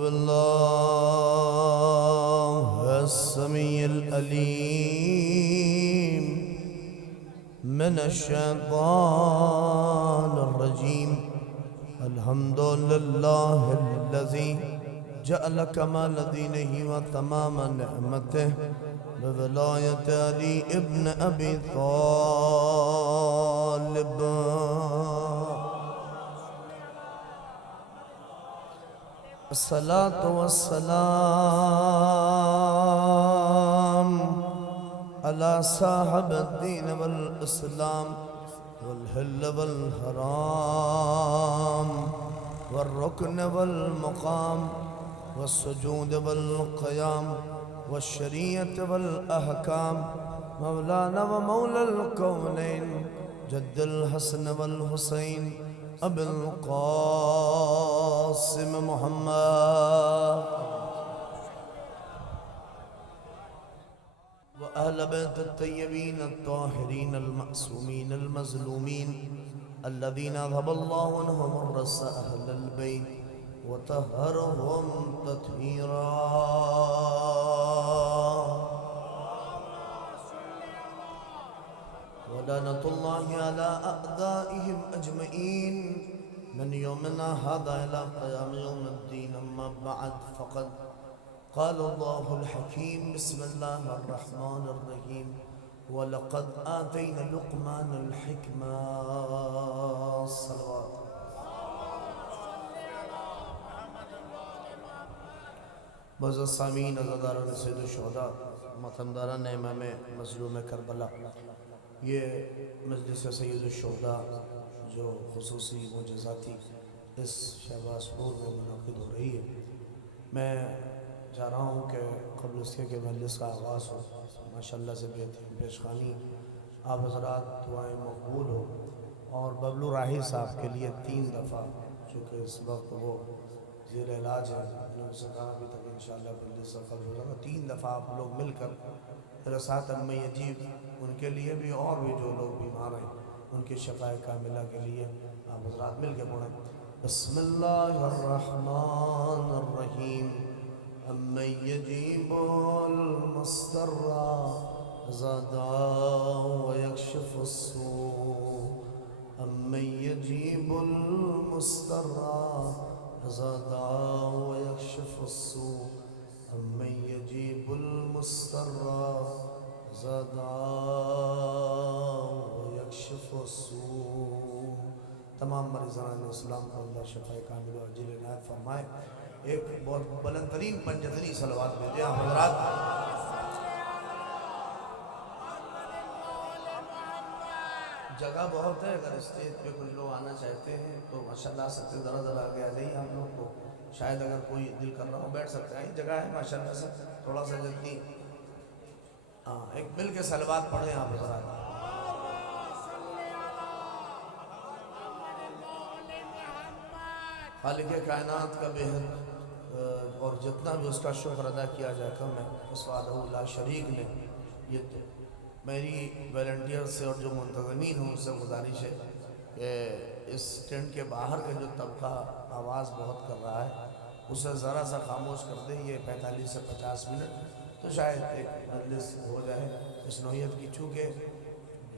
بالله السميع العليم من الشيطان الرجيم. الحمد لله الذي جعل كمال دينه وتمام نعمته بولاية علي ابن أبي طالب. الصلاة والسلام على صاحب الدين والإسلام والحل والحرام والركن والمقام والسجود والقيام والشريعة والأحكام مولانا ومولى الكونين جد الحسن والحسين أبي القاسم محمد وأهل بيت الطيبين الطاهرين المعصومين المظلومين الذين أذهب الله عنهم الرس أهل البيت وطهرهم تطهيرا. ولعنة الله على أعدائهم أجمعين من يومنا هذا إلى قيام يوم الدين. أما بعد فقد قال الله الحكيم بسم الله الرحمن الرحيم ولقد آتينا لقمان الحكمة. صلوات معزز سامعین، عزاداران سید الشہداء، ماتمداران امام مظلوم کربلا، یہ مجلس سید الشہداء جو خصوصی معجزاتی اس شہباز پور میں منعقد ہو رہی ہے، میں چاہ رہا ہوں کہ قبل اس کے مجلس کا آغاز ہو ماشاءاللہ سے بہترین پیشخانی آپ حضرات دعائیں مقبول ہو. اور ببلو راہی صاحب کے لیے 3 دفعہ، چونکہ اس وقت وہ زیر علاج ہے، انہوں نے کہا ابھی تک انشاءاللہ مجلس سفر ہو جائے گا، 3 دفعہ آپ لوگ مل کر میرے ساتھ امی عجیب ان کے لیے بھی اور بھی جو لوگ بیمار ہیں ان کی شفاء کاملہ کے لیے آپ حضرات مل کے پڑھیں. بسم اللہ الرحمن الرحیم. امن یجیب المضطر اذا دعا ویکشف السوء. امن یجیب المضطر اذا دعا ویکشف السوء. امن یجیب المضطر اذا دعا ویکشف السوء. تمام مریضان اسلام کو اللہ شفاء کامل و عاجل عنایت فرمائے. ایک بہت بلند ترین پنجتنی صلوات بھیجیں آپ حضرات. جگہ بہت ہے، اگر اسٹیج پہ کچھ لوگ آنا چاہتے ہیں تو ماشاءاللہ سکتے ذرا ذرا آگے آ جائیے. ہم لوگ کو شاید اگر کوئی دل کر رہا ہو بیٹھ سکتے ہیں، جگہ ہے ماشاءاللہ سے. تھوڑا سا جتنی ایک مل کے صلوات پڑھیں آپ حضرات. خالق کائنات کا بہت اور جتنا بھی اس کا شکر ادا کیا جائے کم ہے. اس وحدہ لا شریک نے یہ میری والنٹیئر سے اور جو منتظمین ہوں ان سے گزارش ہے کہ اس ٹینٹ کے باہر کا جو طبقہ آواز بہت کر رہا ہے اسے ذرا سا خاموش کر دیں. یہ 45 سے 50 منٹ تو شاید ایک مجلس ہو جائے اس نوعیت کی. چونکہ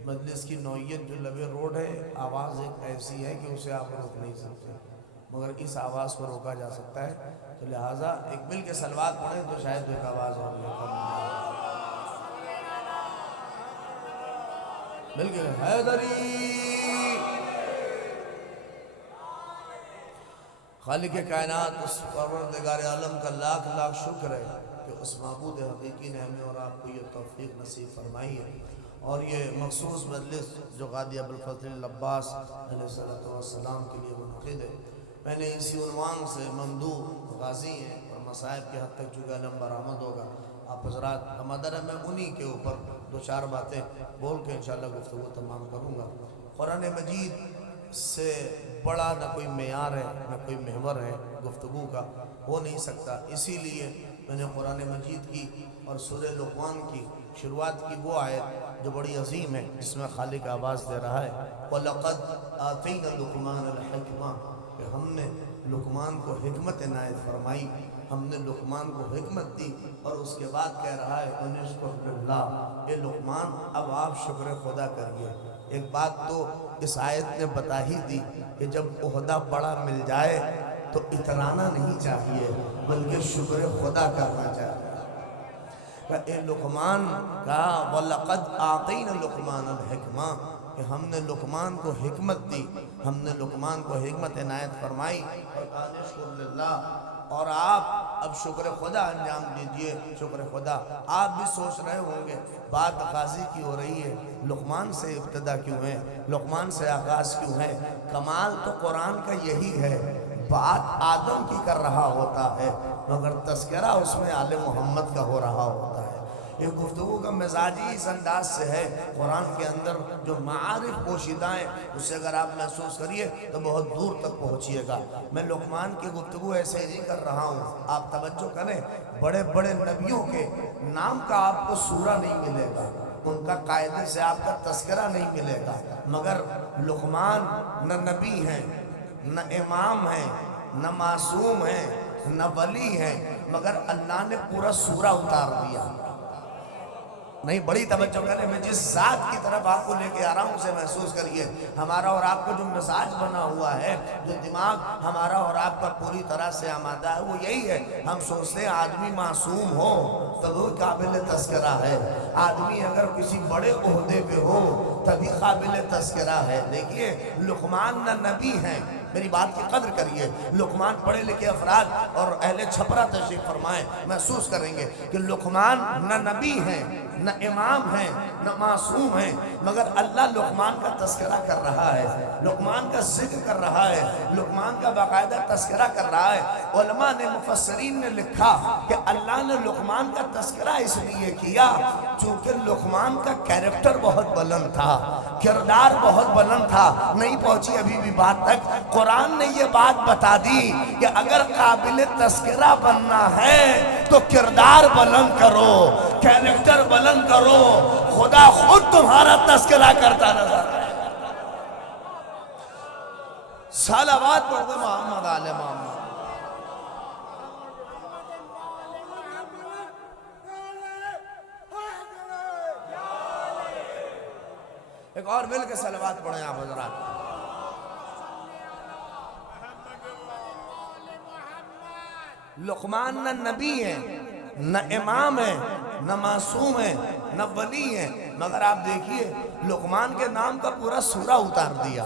مجلس کی نوعیت جو لب روڈ ہے، آواز ایک ایسی ہے کہ اسے آپ روک نہیں سکتے، مگر اس آواز کو روکا جا سکتا ہے. تو لہٰذا ایک مل کے صلوات پڑھیں تو شاید ایک آواز اور مل کے حیدری. خالق کائنات اس پروردگار عالم کا لاکھ لاکھ شکر ہے کہ اس معبود حقیقی نے ہمیں اور آپ کو یہ توفیق نصیب فرمائی ہے. اور یہ مخصوص مجلس جو قاضی ابوالفضل العباس علیہ السلام کے لیے منعقد ہے. میں نے اسی عنوان سے ممدوح غازی ہیں اور مصائب کے حد تک چونکہ علم برآمد ہوگا آپ حضرات کا مدر ہے، میں انہی کے اوپر 2-4 باتیں بول کے انشاءاللہ گفتگو تمام کروں گا. قرآن مجید سے بڑا نہ کوئی معیار ہے نہ کوئی محور ہے گفتگو کا، ہو نہیں سکتا. اسی لیے میں نے قرآن مجید کی اور سورہ لقمان کی شروعات کی وہ آیت جو بڑی عظیم ہے جس میں خالق آواز دے رہا ہے وَلَقَدْ آتَيْنَا لُقْمَانَ الْحِكْمَةَ، کہ ہم نے لقمان کو حکمت عنایت فرمائی، ہم نے لقمان کو حکمت دی، اور اس کے بعد کہہ رہا ہے انشکر للہ، اے لقمان اب آپ شکر خدا کریے۔ ایک بات تو اس آیت نے بتا ہی دی کہ جب عہدہ بڑا مل جائے تو اترانا نہیں چاہیے بلکہ شکر خدا کرنا چاہیے۔ کہ اے لقمان کہا وَلَقَدْ آتَيْنَا لُقْمَانَ الْحِكْمَةَ، کہ ہم نے لقمان کو حکمت دی، ہم نے لقمان کو حکمت عنایت فرمائی، اور کہا نشکر للہ، اور آپ اب شکر خدا انجام دیجئے۔ شکر خدا آپ بھی سوچ رہے ہوں گے بات قاضی کی ہو رہی ہے، لقمان سے ابتدا کیوں ہے، لقمان سے آغاز کیوں ہے؟ کمال تو قرآن کا یہی ہے، بات آدم کی کر رہا ہوتا ہے مگر تذکرہ اس میں آل محمد کا ہو رہا ہوتا ہے۔ یہ گفتگو کا مزاج ہی اس انداز سے ہے۔ قرآن کے اندر جو معارف پوشیدہ ہیں اسے اگر آپ محسوس کریے تو بہت دور تک پہنچیے گا۔ میں لقمان کی گفتگو ایسے نہیں کر رہا ہوں، آپ توجہ کریں، بڑے بڑے نبیوں کے نام کا آپ کو سورہ نہیں ملے گا، ان کا قاعدے سے آپ کا تذکرہ نہیں ملے گا، مگر لقمان نہ نبی ہیں، نہ امام ہیں، نہ معصوم ہیں، نہ ولی ہیں، مگر اللہ نے پورا سورہ اتار دیا۔ نہیں، بڑی توجہ کریں، میں جس ذات کی طرف آپ کو لے کے آ رہا ہوں اسے محسوس کریے۔ ہمارا اور آپ کا جو مزاج بنا ہوا ہے، جو دماغ ہمارا اور آپ کا پوری طرح سے آمادہ ہے، وہ یہی ہے۔ ہم سوچتے ہیں آدمی معصوم ہو تو وہ قابل تذکرہ ہے، آدمی اگر کسی بڑے عہدے پہ ہو تبھی قابل تذکرہ ہے۔ دیکھیے لقمان نہ نبی ہیں، میری بات کی قدر کریے، لقمان پڑھے لکھے افراد اور اہل چھپرا تشریف فرمائیں محسوس کریں گے کہ لقمان نہ نبی ہیں، نہ امام ہیں، نہ معصوم ہیں، مگر اللہ لقمان کا تذکرہ کر رہا ہے، لقمان کا ذکر کر رہا ہے، لقمان کا باقاعدہ تذکرہ کر رہا ہے۔ علماء نے، مفسرین نے لکھا کہ اللہ نے لقمان کا تذکرہ اس لیے کیا چونکہ لقمان کا کیریکٹر بہت بلند تھا، کردار بہت بلند تھا۔ نہیں پہنچی ابھی بھی بات تک، قرآن نے یہ بات بتا دی کہ اگر قابل تذکرہ بننا ہے تو کردار بلند کرو، کیریکٹر بلند کرو، خدا خود تمہارا تذکرہ کرتا نظر آئے۔ صلوات پڑھ دے محمد آل محمد۔ ایک اور مل کے صلوات پڑھیں آپ حضرات۔ لقمان نہ نبی ہیں، نہ امام ہیں، نہ معصوم ہیں، نہ ولی ہیں، مگر آپ دیکھیے لقمان کے نام کا پورا سورہ اتار دیا۔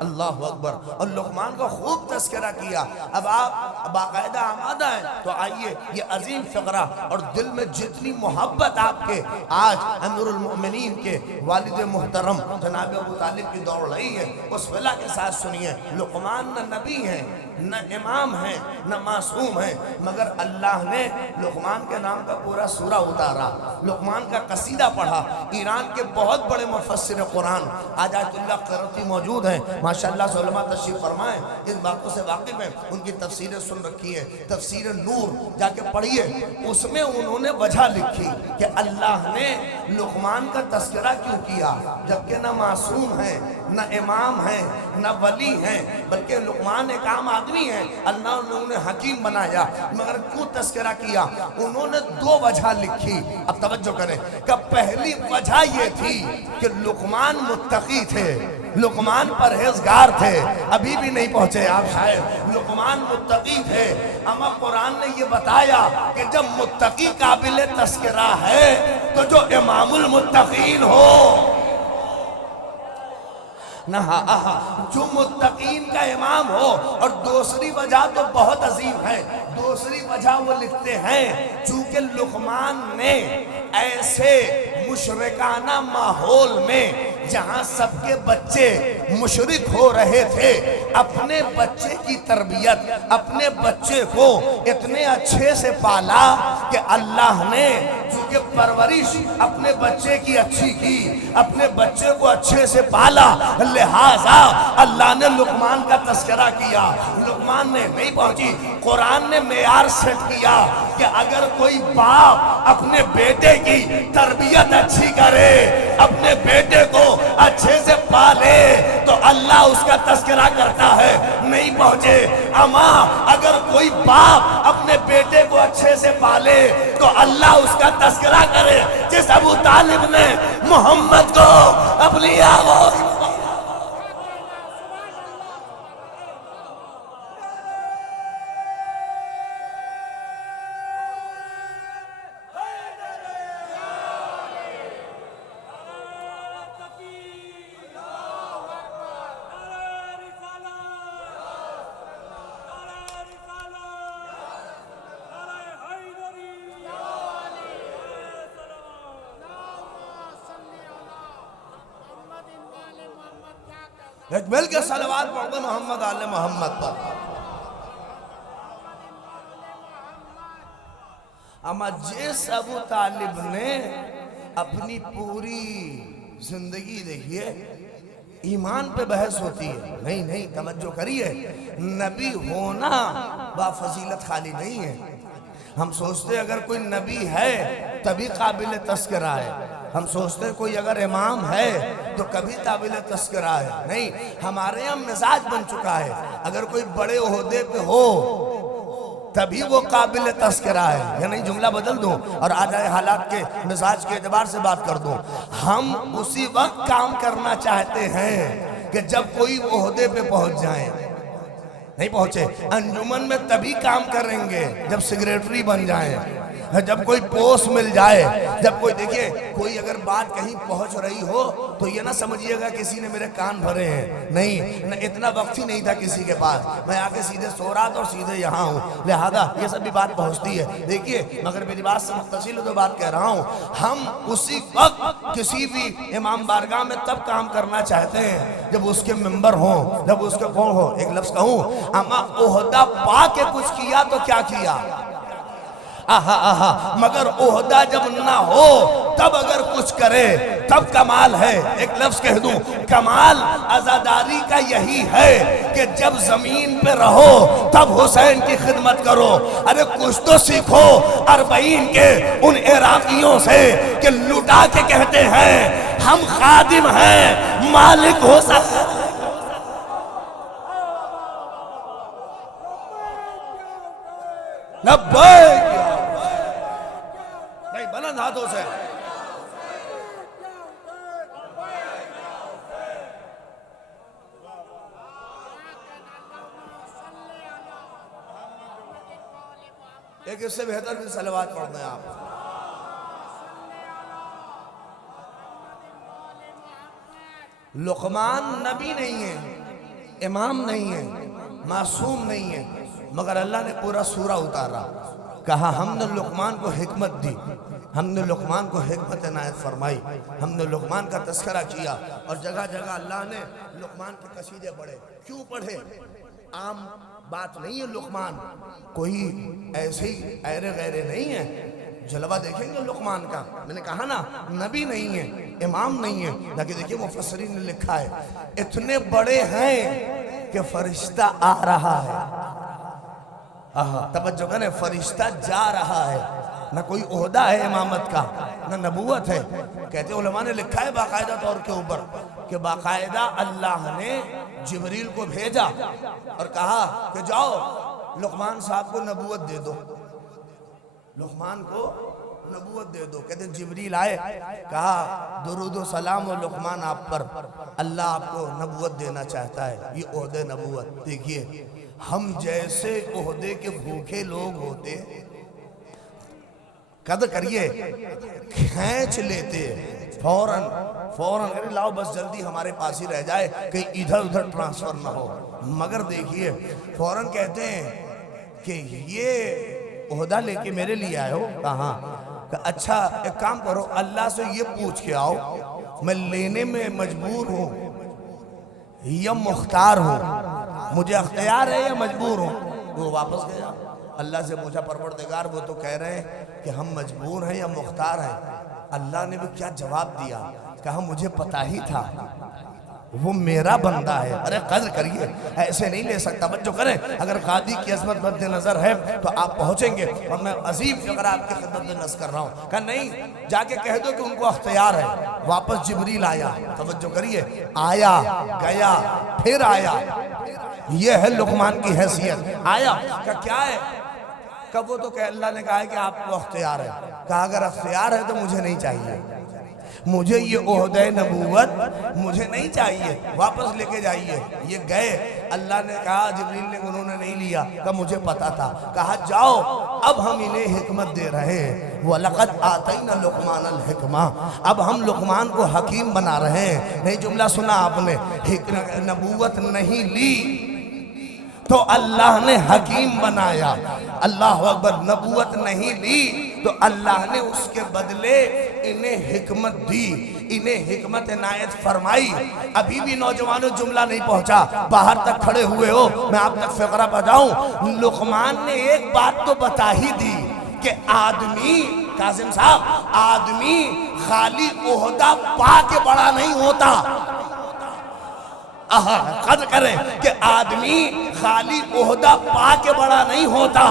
اللہ اکبر، اور لقمان کا خوب تذکرہ کیا۔ اب آپ باقاعدہ آمادہ ہیں تو آئیے یہ عظیم فقرہ، اور دل میں جتنی محبت آپ کے آج امیر المؤمنین کے والد محترم جناب ابو طالب کی دوڑ رہی ہے، اس ولا کے ساتھ سنیے۔ لقمان نہ نبی ہیں، نہ امام ہیں، نہ معصوم ہیں، مگر اللہ نے لقمان کے نام کا پورا سورہ اتارا، لقمان کا قصیدہ پڑھا۔ ایران کے بہت بڑے مفسر قرآن آج آیت اللہ قرطی موجود ہیں، ماشاءاللہ سے علماء تشریف فرمائیں، ان باتوں سے واقف ہیں، ان کی تفسیریں سن رکھی ہے۔ تفسیر نور جا کے پڑھیے، اس میں انہوں نے وجہ لکھی کہ اللہ نے لقمان کا تذکرہ کیوں کیا، جبکہ نہ معصوم ہیں، نہ امام ہیں، نہ ولی ہیں، بلکہ لقمان ایک عام آدمی ہے، اللہ نے انہیں حکیم بنایا، مگر کیوں تذکرہ کیا؟ انہوں نے دو وجہ لکھی۔ اب توجہ کریں کہ پہلی وجہ یہ تھی کہ لقمان متقی تھے، لقمان پرہیزگار تھے، ابھی بھی نہیں پہنچے آپ شاید، لقمان متقی تھے۔ اما قرآن نے یہ بتایا کہ جب متقی قابل تذکرہ ہے تو جو امام المتقین ہو، جو متقین کا امام ہو۔ اور دوسری وجہ تو بہت عظیم ہے، دوسری وجہ وہ لکھتے ہیں چونکہ لقمان نے ایسے مشرکانہ ماحول میں جہاں سب کے بچے مشرک ہو رہے تھے، اپنے بچے کی تربیت، اپنے بچے کو اتنے اچھے سے پالا کہ اللہ نے چونکہ پرورش اپنے بچے کی اچھی کی، اپنے بچے کو اچھے سے پالا، لہٰذا اللہ نے لقمان کا تذکرہ کیا۔ لقمان نے نہیں پہنچی، قرآن نے معیار سیٹ کیا کہ اگر کوئی باپ اپنے بیٹے کی تربیت اچھی کرے، اپنے بیٹے کو اچھے سے پالے، تو اللہ اس کا تذکرہ کرتا ہے، نہیں پہنچے۔ اما اگر کوئی باپ اپنے بیٹے کو اچھے سے پالے تو اللہ اس کا تذکرہ کرے۔ جس ابو طالب نے محمد کو اپنی آغوش ایک مل کے صلوات پڑھ دو محمد آل محمد پر۔ اما جس ابو طالب نے اپنی پوری زندگی دیکھیے ایمان پہ بحث ہوتی ہے، نہیں توجہ کریے، نبی ہونا با فضیلت خالی نہیں ہے۔ ہم سوچتے اگر کوئی نبی ہے تبھی قابل تذکرہ ہے، ہم سوچتے کوئی اگر امام ہے تو کبھی قابل تذکرہ ہے، نہیں، ہمارے یہاں مزاج بن چکا ہے اگر کوئی بڑے عہدے پہ ہو تبھی وہ قابل تذکرہ ہے، یا نہیں جملہ بدل دوں اور آ جائے حالات کے مزاج کے اعتبار سے بات کر دوں۔ ہم اسی وقت کام کرنا چاہتے ہیں کہ جب کوئی عہدے پہ پہنچ جائیں، نہیں پہنچے۔ انجمن میں تبھی کام کریں گے جب سیکریٹری بن جائیں، جب کوئی پوسٹ مل جائے، جب کوئی دیکھیں کوئی اگر بات کہیں پہنچ رہی ہو تو یہ نہ سمجھیے گا کسی نے میرے کان بھرے ہیں، نہیں، اتنا وقت ہی نہیں تھا کسی کے پاس، میں آگے سیدھے سو رہا تھا اور سیدھے یہاں ہوں، لہذا یہ سب بھی بات پہنچتی ہے۔ دیکھیے مگر میری بات سے متصل تو بات کہہ رہا ہوں، ہم اسی وقت کسی بھی امام بارگاہ میں تب کام کرنا چاہتے ہیں جب اس کے ممبر ہوں، جب اس کے کون ہو۔ ایک لفظ کہوں، اما عہدہ پا کے کچھ کیا تو کیا کیا، مگر عہدہ جب نہ ہو تب اگر کچھ کرے تب کمال ہے۔ ایک لفظ کہہ دوں، کمال عزاداری کا یہی ہے کہ جب زمین پہ رہو تب حسین کی خدمت کرو۔ ارے کچھ تو سیکھو 40 کے ان عراقیوں سے کہ لٹا کے کہتے ہیں ہم خادم ہیں مالک حسین۔ لبیک نہیں بلند ہاتھوں سے، ایک اس سے بہتر بھی صلوات پڑھ دیں آپ۔ لقمان نبی نہیں ہے، امام نہیں ہے، معصوم نہیں ہے، مگر اللہ نے پورا سورہ اتارا، کہا ہم نے لقمان کو حکمت دی، ہم نے لقمان کو حکمت عنایت فرمائی، ہم نے لقمان کا تذکرہ کیا، اور جگہ جگہ اللہ نے لقمان کے قصیدے پڑھے۔ کیوں پڑھے؟ عام بات نہیں ہے، لقمان کوئی ایسے ہی ایرے غیرے نہیں ہے، جلوہ دیکھیں گے لقمان کا۔ میں نے کہا نا نبی نہیں ہے، امام نہیں ہے، لیکن دیکھیں مفسرین نے لکھا ہے اتنے بڑے ہیں کہ فرشتہ آ رہا ہے، توجہ کریں، فرشتہ جا رہا ہے، نہ کوئی عہدہ ہے امامت کا، نہ نبوت ہے۔ کہتے علماء نے لکھا ہے باقاعدہ طور کے اوپر کہ باقاعدہ اللہ نے جبریل کو بھیجا اور کہا کہ جاؤ لقمان صاحب کو نبوت دے دو، لقمان کو نبوت دے دو۔ کہتے جبریل آئے، کہا درود و سلام و لقمان آپ پر، اللہ آپ کو نبوت دینا چاہتا ہے، یہ عہدہ نبوت۔ دیکھیے ہم جیسے عہدے کے بھوکے لوگ ہوتے قدر کریے، کھینچ لیتے فوراً ارے لاؤ بس جلدی ہمارے پاس ہی رہ جائے کہیں ادھر ادھر ٹرانسفر نہ ہو، مگر دیکھیے فوراً کہتے ہیں کہ یہ عہدہ لے کے میرے لیے آئے ہو، کہاں؟ کہ اچھا ایک کام کرو اللہ سے یہ پوچھ کے آؤ میں لینے میں مجبور ہوں یا مختار ہوں، مجھے اختیار ہے یا مجبور ہوں؟ وہ واپس گیا، اللہ سے پوچھا پروردگار وہ تو کہہ رہے ہیں کہ ہم مجبور ہیں یا مختار ہیں۔ اللہ نے بھی کیا جواب دیا، کہا مجھے پتا ہی تھا وہ میرا بندہ ہے. ارے قدر کریے, ایسے نہیں لے سکتا. توجہ کریں, اگر قاضی کی عظمت مد نظر ہے تو آپ پہنچیں گے, اور میں عظیم فقرہ آپ کی خدمت میں نص کر رہا ہوں. کہا نہیں, جا کے کہہ دو کہ ان کو اختیار ہے. واپس جبریل آیا, توجہ کریے, آیا گیا پھر آیا. یہ ہے لقمان کی حیثیت. آیا کہا کیا ہے؟ کہا وہ تو کہ اللہ نے کہا ہے کہ آپ کو اختیار ہے. کہا اگر اختیار ہے تو مجھے نہیں چاہیے, مجھے یہ عہدہ نبوت مجھے نہیں چاہیے, واپس لے کے جائیے. یہ گئے, اللہ نے کہا, جبریل نے, انہوں نے نہیں لیا. کہا مجھے پتا تھا. کہا جاؤ, اب ہم انہیں حکمت دے رہے ہیں. وَلَقَدْ آتَيْنَا لُقْمَانَ الْحِكْمَةَ, اب ہم لقمان کو حکیم بنا رہے ہیں. نہیں جملہ سنا آپ نے, نبوت نہیں لی تو اللہ نے حکیم بنایا. اللہ اکبر. نبوت نہیں لی تو اللہ نے اس کے بدلے انہیں حکمت دی, انہیں حکمت عنایت فرمائی. ابھی بھی نوجوانوں جملہ نہیں پہنچا, باہر تک کھڑے ہوئے ہو, میں آپ تک فقرہ پہنچاؤں. لقمان نے ایک بات تو بتا ہی دی کہ آدمی, کاظم صاحب, آدمی خالی عہدہ پا کے بڑا نہیں ہوتا. قدر کریں کہ آدمی خالی عہدہ پا کے بڑا نہیں ہوتا,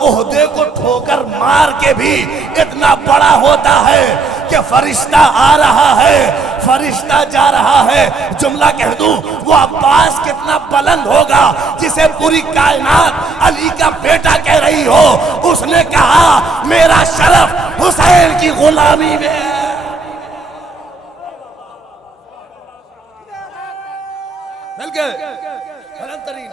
عہدے کو ٹھوکر مار کے بھی اتنا بڑا ہوتا ہے کہ فرشتہ آ رہا ہے, فرشتہ جا رہا ہے. جملہ کہہ دوں, وہ عباس کتنا بلند ہوگا جسے پوری کائنات علی کا بیٹا کہہ رہی ہو. اس نے کہا میرا شرف حسین کی غلامی میں ہے. بلکہ بلند ترین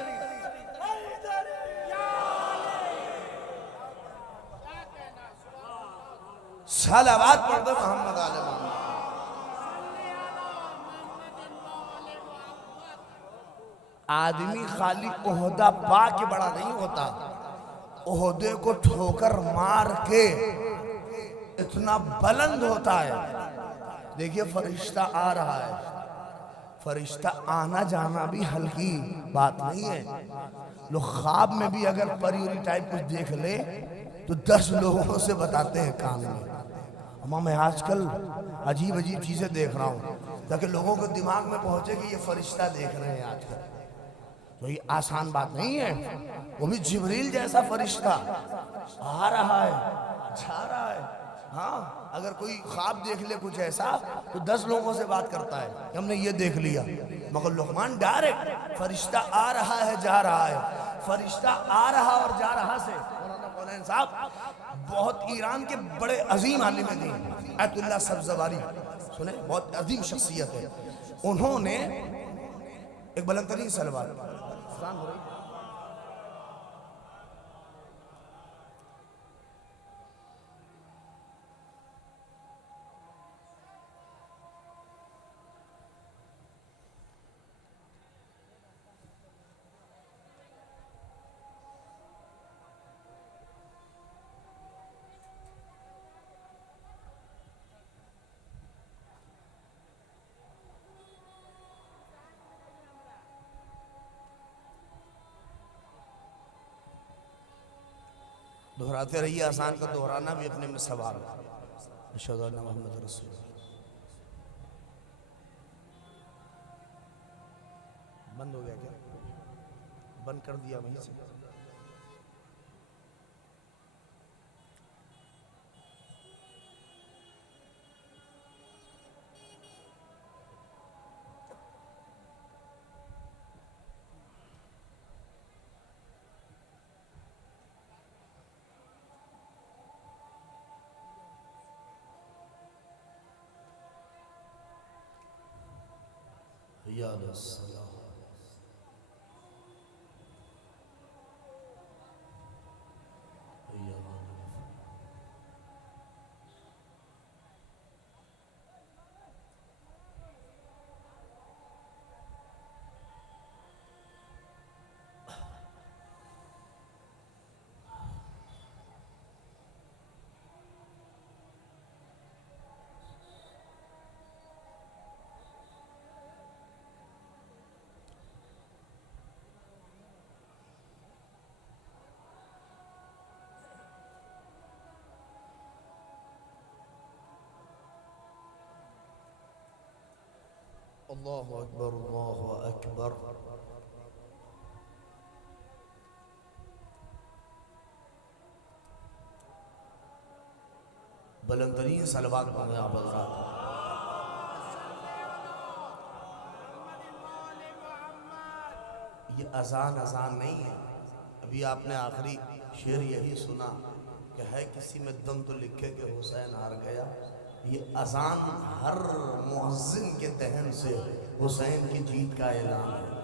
صلوات پڑھ دو محمد آل محمد. آدمی خالی عہدہ پا کے بڑا نہیں ہوتا, عہدے کو ٹھوکر مار کے اتنا بلند ہوتا ہے. دیکھیے فرشتہ آ رہا ہے, فرشتہ آنا جانا بھی ہلکی بات نہیں ہے. لوگ خواب میں بھی اگر پری اوری ٹائپ کچھ دیکھ لے تو 10 لوگوں سے بتاتے ہیں کام میں. اما میں آج کل عجیب عجیب چیزیں دیکھ رہا ہوں تاکہ لوگوں کو دماغ میں پہنچے کہ یہ فرشتہ دیکھ رہے ہیں آج کل. تو یہ آسان بات نہیں ہے, وہ بھی جبریل جیسا فرشتہ آ رہا ہے, جا رہا ہے. ہاں, اگر کوئی خواب دیکھ لے کچھ ایسا تو 10 لوگوں سے بات کرتا ہے کہ ہم نے یہ دیکھ لیا. مگر لقمان ڈائریکٹ فرشتہ آ رہا ہے جا رہا ہے. فرشتہ آ رہا اور جا رہا سے مولانا کونین صاحب بہت ایران کے بڑے عظیم عالم دین آیت اللہ سبزواری سنیں, بہت عظیم شخصیت ہے. انہوں نے ایک بلند ترین صلوات دہراتے رہیے. آسان کا دہرانا بھی اپنے میں ثواب ہے. اشہدو ان محمد رسول اللہ. بند ہو گیا کیا؟ بند کر دیا وہیں سے. یا السلام اللہ اکبر اللہ اکبر. بلند ترین صلوات پڑھیں آپ حضرات. یہ اذان نہیں ہے. ابھی آپ نے آخری شعر یہی سنا کہ ہے کسی میں دم تو لکھے کہ حسین ہار گیا. یہ اذان ہر مؤذن کے دہن سے حسین کی جیت کا اعلان ہے.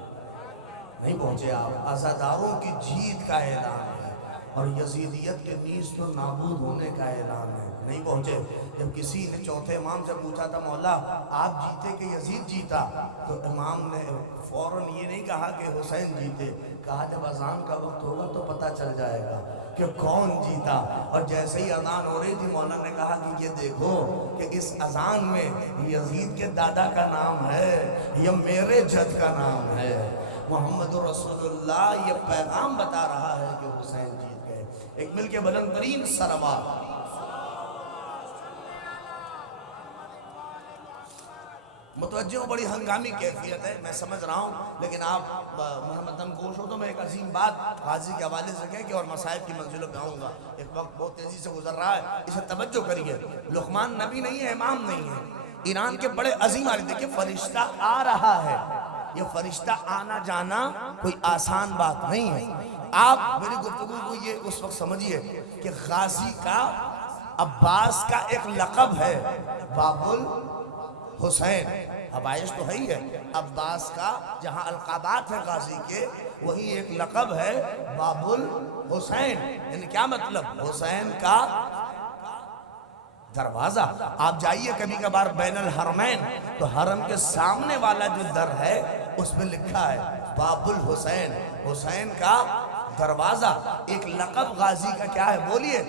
نہیں پہنچے آپ؟ عزاداروں کی جیت کا اعلان ہے اور یزیدیت کے نیست و نابود ہونے کا اعلان ہے. نہیں پہنچے؟ جب کسی نے چوتھے امام سے پوچھا تھا مولا آپ جیتے کہ یزید جیتا، تو امام نے فوراً یہ نہیں کہا کہ حسین جیتے، کہا جب اذان کا وقت ہوگا تو پتہ چل جائے گا کہ کون جیتا. اور جیسے ہی اذان ہو رہی تھی مولانا نے کہا کہ یہ دیکھو کہ اس اذان میں یزید کے دادا کا نام ہے یا میرے جد کا نام ہے. محمد رسول اللہ یہ پیغام بتا رہا ہے کہ حسین جیت گئے. ایک مل کے بلند ترین صلوات. متوجہ بڑی ہنگامی کیفیت ہے، میں سمجھ رہا ہوں، لیکن آپ محمد دم گوش ہو تو میں ایک عظیم بات غازی کے حوالے سے کہہ کے اور مصائب کی منزلوں پہ آؤں گا. ایک وقت بہت تیزی سے گزر رہا ہے، اسے توجہ کریے. لقمان نبی نہیں ہے، امام نہیں ہے. ایران کے بڑے عظیم عالم، دیکھیں فرشتہ آ رہا ہے. یہ فرشتہ آنا جانا کوئی آسان بات نہیں ہے. آپ میری گفتگو کو یہ اس وقت سمجھیے کہ غازی کا عباس کا ایک لقب ہے باب الحسین. حبائش تو ہے ہی ہے. عباس کا جہاں القابات ہیں غازی کے، وہی ایک لقب ہے باب الحسین. یعنی کیا مطلب؟ حسین کا دروازہ. آپ جائیے کبھی کبھار بین الحرمین تو حرم کے سامنے والا جو در ہے اس میں لکھا ہے باب الحسین، حسین کا دروازہ. ایک لقب غازی کا کیا ہے بولیے؟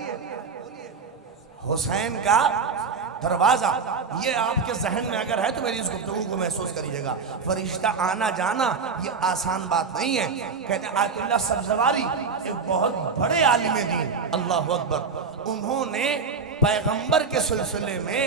حسین کا دروازہ. یہ آپ کے ذہن میں اگر ہے تو میری اس گفتگو کو محسوس کریے گا. فرشتہ آنا جانا یہ آسان بات نہیں ہے. کہتے ہیں آیت اللہ سبزواری ایک بہت بڑے عالم دین، اللہ اکبر. انہوں نے پیغمبر کے سلسلے میں،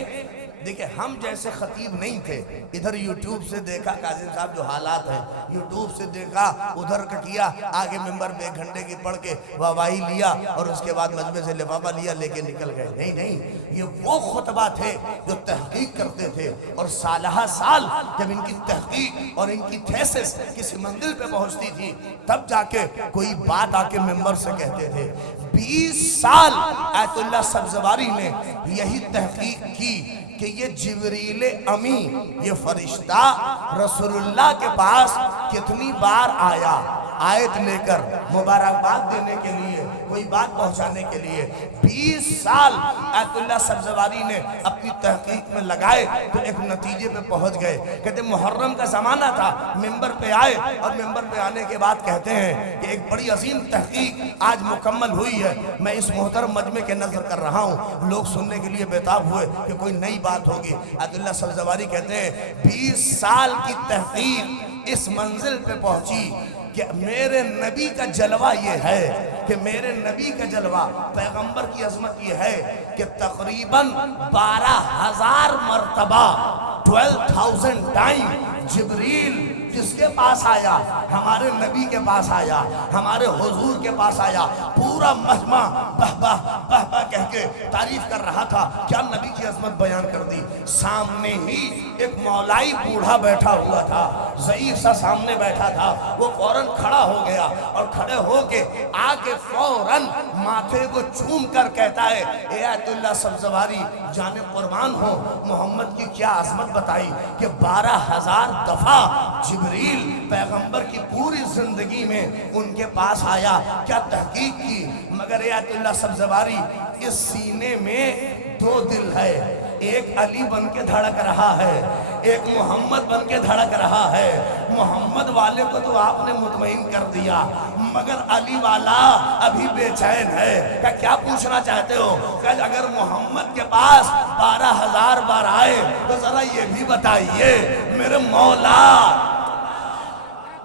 دیکھیں ہم جیسے خطیب نہیں تھے. ادھر یوٹیوب سے دیکھا کاظم صاحب جو حالات ہیں، یوٹیوب سے دیکھا ادھر کا کیا، آگے ممبر پہ 1 گھنٹے کی پڑھ کے واہواہی لیا اور اس کے بعد مجمع سے لفافہ لیا لے کے نکل گئے. نہیں نہیں، یہ وہ خطبہ تھے جو تحقیق کرتے تھے. اور سالہ سال جب ان کی تحقیق اور ان کی تھیسس کسی منزل پہ پہنچتی تھی تب جا کے کوئی بات آ کے ممبر سے کہتے تھے. 20 سال آیت اللہ سبزواری نے یہی تحقیق کی کہ یہ جبریل امی، یہ فرشتہ رسول اللہ کے پاس کتنی بار آیا آیت لے کر مبارکباد دینے کے لیے، کوئی بات پہنچانے کے لیے. 20 سال آیت اللہ سبزواری نے اپنی تحقیق میں لگائے تو ایک نتیجے پہ پہنچ گئے. کہتے محرم کا زمانہ تھا، ممبر پہ آئے اور ممبر پہ آنے کے بعد کہتے ہیں کہ ایک بڑی عظیم تحقیق آج مکمل ہوئی ہے. میں اس محترم مجمع کے نظر کر رہا ہوں، لوگ سننے کے لیے بیتاب ہوئے کہ کوئی نئی بات ہوگی. آیت اللہ سبزواری کہتے ہیں 20 سال کی تحقیق اس منزل پہ پہنچی کہ میرے نبی کا جلوہ یہ ہے، کہ میرے نبی کا جلوہ، پیغمبر کی عظمت یہ ہے کہ تقریباً 12,000 مرتبہ 12,000 ٹائم جبریل جس کے پاس آیا، ہمارے نبی کے پاس آیا، ہمارے حضور کے پاس آیا. پورا مجمع بہ بہ کہہ کے تعریف کر رہا تھا. کیا نبی کی عظمت بیان کر دی. سامنے ہی ایک مولائی بوڑھا بیٹھا ہوا تھا، ضعیف سا سامنے بیٹھا تھا. وہ فوراً کھڑا ہو گیا اور کھڑے ہو کے آ کے فوراً ماتھے کو چوم کر کہتا ہے اے آیت اللہ سبزواری جان قربان ہو، محمد کی کیا عظمت بتائی کہ 12,000 دفعہ جبریل پیغمبر کی پوری زندگی میں ان کے پاس آیا. کیا تحقیق کی. مگر آیت اللہ سبزواری اس سینے میں 2 دل ہے. ایک علی بن کے دھڑک رہا ہے، ایک محمد بن کے دھڑک رہا ہے. محمد والے کو تو آپ نے مطمئن کر دیا، مگر علی والا ابھی بے چین ہے. کیا پوچھنا چاہتے ہو؟ کہ اگر محمد کے پاس 12,000 بار آئے تو ذرا یہ بھی بتائیے میرے مولا.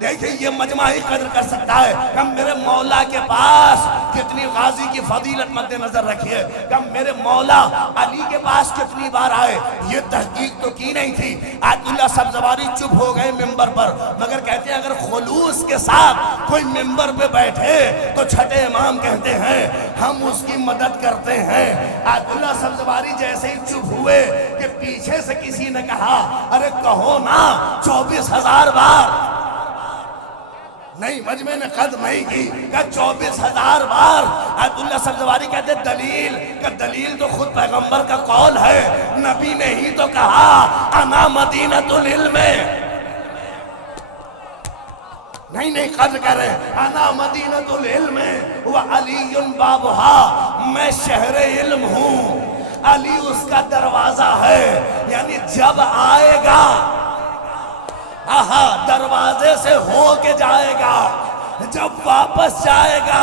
دیکھیں یہ مجمع ہی قدر کر سکتا ہے کہ میرے مولا کے پاس کتنی غازی کی فضیلت مد نظر رکھیے کہ میرے مولا علی کے پاس کتنی بار آئے، یہ تحقیق تو کی نہیں تھی۔ آیت اللہ سبزواری چپ ہو گئے ممبر پر، مگر کہتے ہیں اگر خلوص کے ساتھ کوئی ممبر پہ بیٹھے تو چھٹے امام کہتے ہیں ہم اس کی مدد کرتے ہیں۔ آیت اللہ سبزواری جیسے ہی چپ ہوئے کہ پیچھے سے کسی نے کہا ارے کہو نا 24,000 بار، نہیں مجمع نے قدر نہیں کی کہ 24,000 بار۔ آیت اللہ سبزواری کہتے دلیل کہ دلیل تو خود پیغمبر کا قول ہے، نبی نے ہی تو کہا انا مدینۃ العلم، نہیں قدر کرے انا مدینۃ العلم وعلی بابہا، میں شہر علم ہوں، علی اس کا دروازہ ہے۔ یعنی جب آئے گا دروازے سے ہو کے جائے گا، جب واپس جائے گا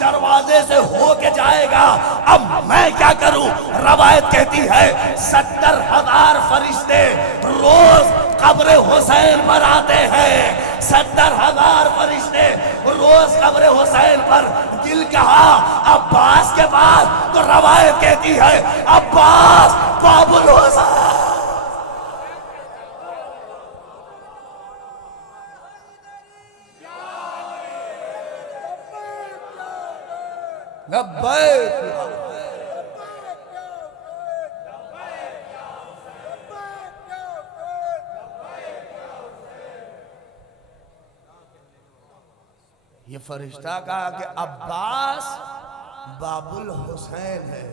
دروازے سے ہو کے جائے گا۔ اب میں کیا کروں؟ روایت کہتی ہے 70,000 فرشتے روز قبر حسین پر آتے ہیں، 70,000 فرشتے روز قبر حسین پر۔ دل کہا عباس کے بعد تو روایت کہتی ہے عباس باب الحسین۔ یہ فرشتہ کہا کہ عباس باب الحسین ہے،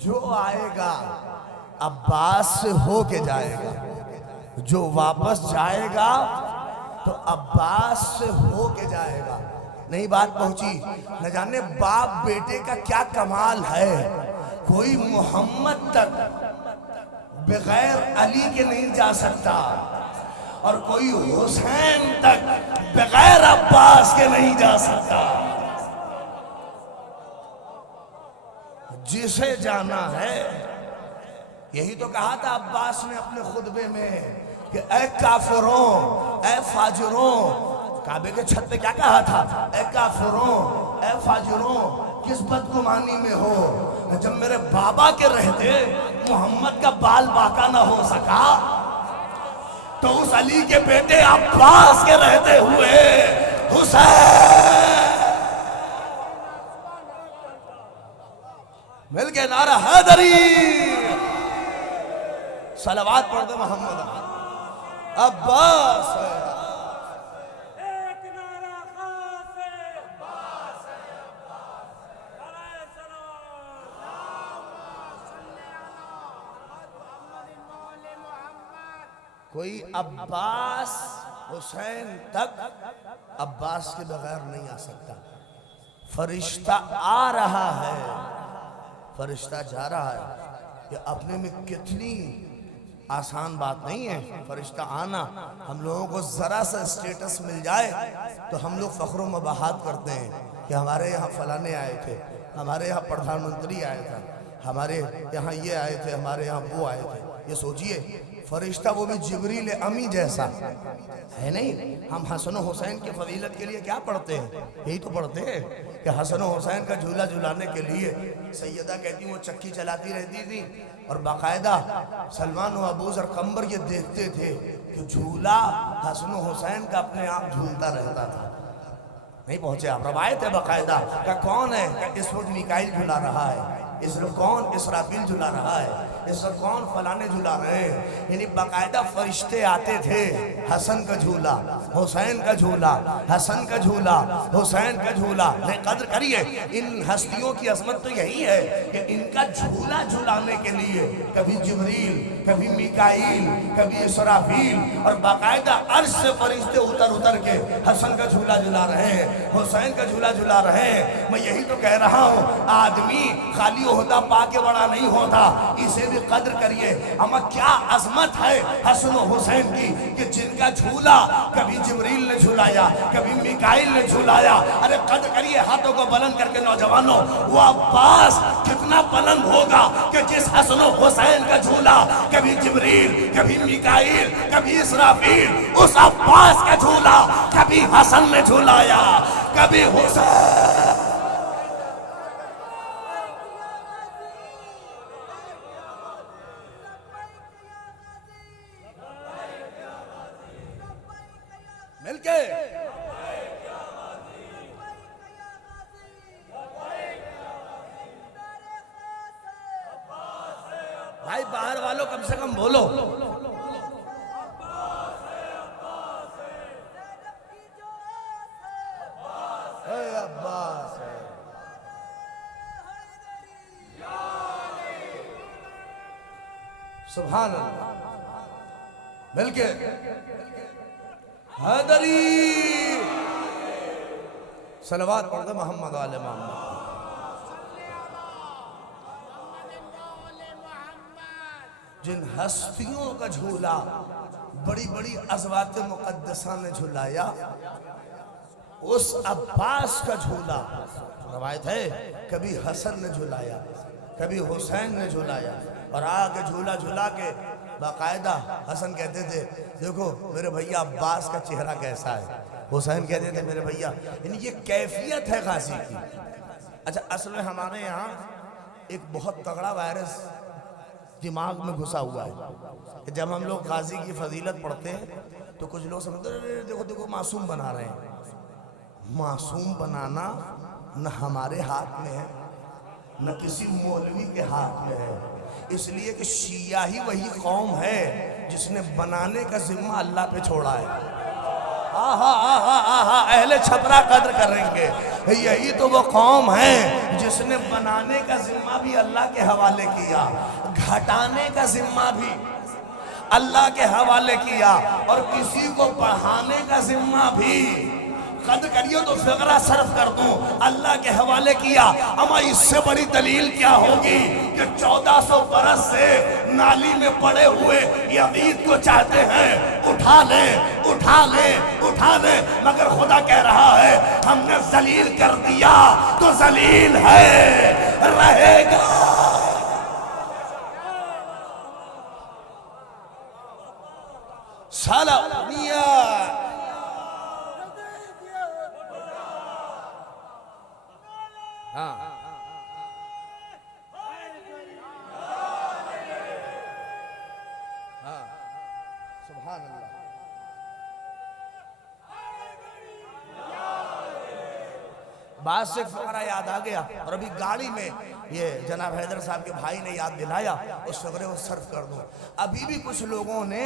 جو آئے گا عباس سے ہو کے جائے گا، جو واپس جائے گا تو عباس سے ہو کے جائے گا۔ نہیں بات پہنچی؟ نہ جانے باپ بیٹے کا کیا کمال ہے، کوئی محمد تک بغیر علی کے نہیں جا سکتا، اور کوئی حسین تک بغیر عباس کے نہیں جا سکتا۔ جسے جانا ہے، یہی تو کہا تھا عباس نے اپنے خطبے میں کہ اے کافروں، اے فاجروں، کعبے کے چھت پہ کیا کہا تھا؟ اے کافروں، اے فاجروں، کس بدگمانی میں ہو؟ جب میرے بابا کے رہتے محمد کا بال باقا نہ ہو سکا تو اس علی کے بیٹے عباس کے رہتے ہوئے حسین، مل کے نعرہ حیدری، صلوات پڑھ دے محمد عباس ہے۔ کوئی عباس حسین تک عباس کے بغیر نہیں آ سکتا۔ فرشتہ آ رہا ہے، فرشتہ جا رہا ہے، یہ اپنے میں کتنی آسان بات نہیں ہے۔ فرشتہ آنا، ہم لوگوں کو ذرا سا اسٹیٹس مل جائے تو ہم لوگ فخر و مباحات کرتے ہیں کہ ہمارے یہاں فلانے آئے تھے، ہمارے یہاں پردھان منتری آئے تھے، ہمارے یہاں یہ آئے تھے، ہمارے یہاں وہ آئے تھے۔ یہ سوچئے فرشتہ وہ بھی جبریل امی جیسا ہے نہیں۔ ہم حسن و حسین کی فضیلت کے لیے کیا پڑھتے ہیں؟ یہی تو پڑھتے ہیں کہ حسن و حسین کا جھولا جھلانے کے لیے سیدہ کہتی وہ چکی چلاتی رہتی تھی اور باقاعدہ سلمان و ابو ذر قمبر یہ دیکھتے تھے کہ جھولا حسن و حسین کا اپنے آپ جھولتا رہتا تھا۔ نہیں پہنچے آپ؟ روایت ہے باقاعدہ کہ کون ہے کہ اس وقت میکائیل جھلا رہا ہے، اس وقت کون اسرافیل جھلا رہا ہے، اس وقت کون فلانے جھلا رہے ہیں۔ یعنی باقاعدہ فرشتے آتے تھے، حسن کا جھولا، حسین کا جھولا، حسن کا جھولا، حسین کا جھولا۔ نہیں قدر کریے، ان ہستیوں کی عظمت تو یہی ہے کہ ان کا جھولا جھلانے کے لیے کبھی جبریل، کبھی میکائیل، کبھی اسرافیل، اور باقاعدہ عرش سے فرشتے اتر کے حسن کا جھولا جھلا رہے ہیں، حسین کا جھولا جھلا رہے ہیں۔ میں یہی تو کہہ رہا ہوں، آدمی خالی عہدہ پا کے بڑا نہیں ہوتا، اسے بھی قدر کریے۔ اما کیا عظمت ہے حسن و حسین کی کہ جن کا جھولا کبھی جبریل نے جھلایا، کبھی میکائیل نے جھلایا۔ ارے قدر کریے، ہاتھوں کو بلند کر کے نوجوانوں، وہ عباس کتنا بلند ہوگا کہ جس حسن و حسین کا جھولا کبھی جبریل، کبھی میکائیل، کبھی اسرافیل، اس عباس کا جھولا کبھی حسن نے جھلایا، کبھی حسین۔ کے بھائی باہر والوں کم سے کم بولو. اے عباس ہے. سبحان اللہ. مل کے حیدری صلوات پڑھ دے محمد آل محمد. جن ہستیوں کا جھولا بڑی بڑی ازواج مقدسہ نے جھلایا، اس عباس کا جھولا روایت ہے کبھی حسن نے جھلایا، کبھی حسین نے جھلایا، اور آگے جھولا جھلا کے باقاعدہ حسن کہتے تھے دیکھو میرے بھیا عباس کا چہرہ کیسا ہے، حسین کہتے تھے میرے بھیا. یعنی یہ کیفیت ہے غازی کی. اچھا اصل میں ہمارے یہاں ایک بہت تگڑا وائرس دماغ میں گھسا ہوا ہے کہ جب ہم لوگ غازی کی فضیلت پڑھتے ہیں تو کچھ لوگ سمجھتے ہیں دیکھو دیکھو معصوم بنا رہے ہیں. معصوم بنانا نہ ہمارے ہاتھ میں ہے نہ کسی مولوی کے ہاتھ میں ہے، اس لیے کہ شیعہ ہی وہی قوم ہے جس نے بنانے کا ذمہ اللہ پہ چھوڑا ہے. اہل چھپرا قدر کریں گے. یہی تو وہ قوم ہے جس نے بنانے کا ذمہ بھی اللہ کے حوالے کیا، گھٹانے کا ذمہ بھی اللہ کے حوالے کیا، اور کسی کو بڑھانے کا ذمہ بھی قدر کریو تو فقرہ صرف کر دوں اللہ کے حوالے کیا. اما اس سے بڑی دلیل کیا ہوگی کہ 1400 برس سے نالی میں پڑے ہوئے یزید کو چاہتے ہیں اٹھا لیں اٹھا لیں اٹھا لیں، مگر خدا کہہ رہا ہے ہم نے ذلیل کر دیا تو ذلیل ہے رہے گا. سلامیا ہاں ہاں سبحان اللہ. بعض سے فقرہ یاد آ گیا، اور ابھی گاڑی میں یہ جناب حیدر صاحب کے بھائی نے یاد دلایا، اس فقرے کو صرف کر دوں. ابھی بھی کچھ لوگوں نے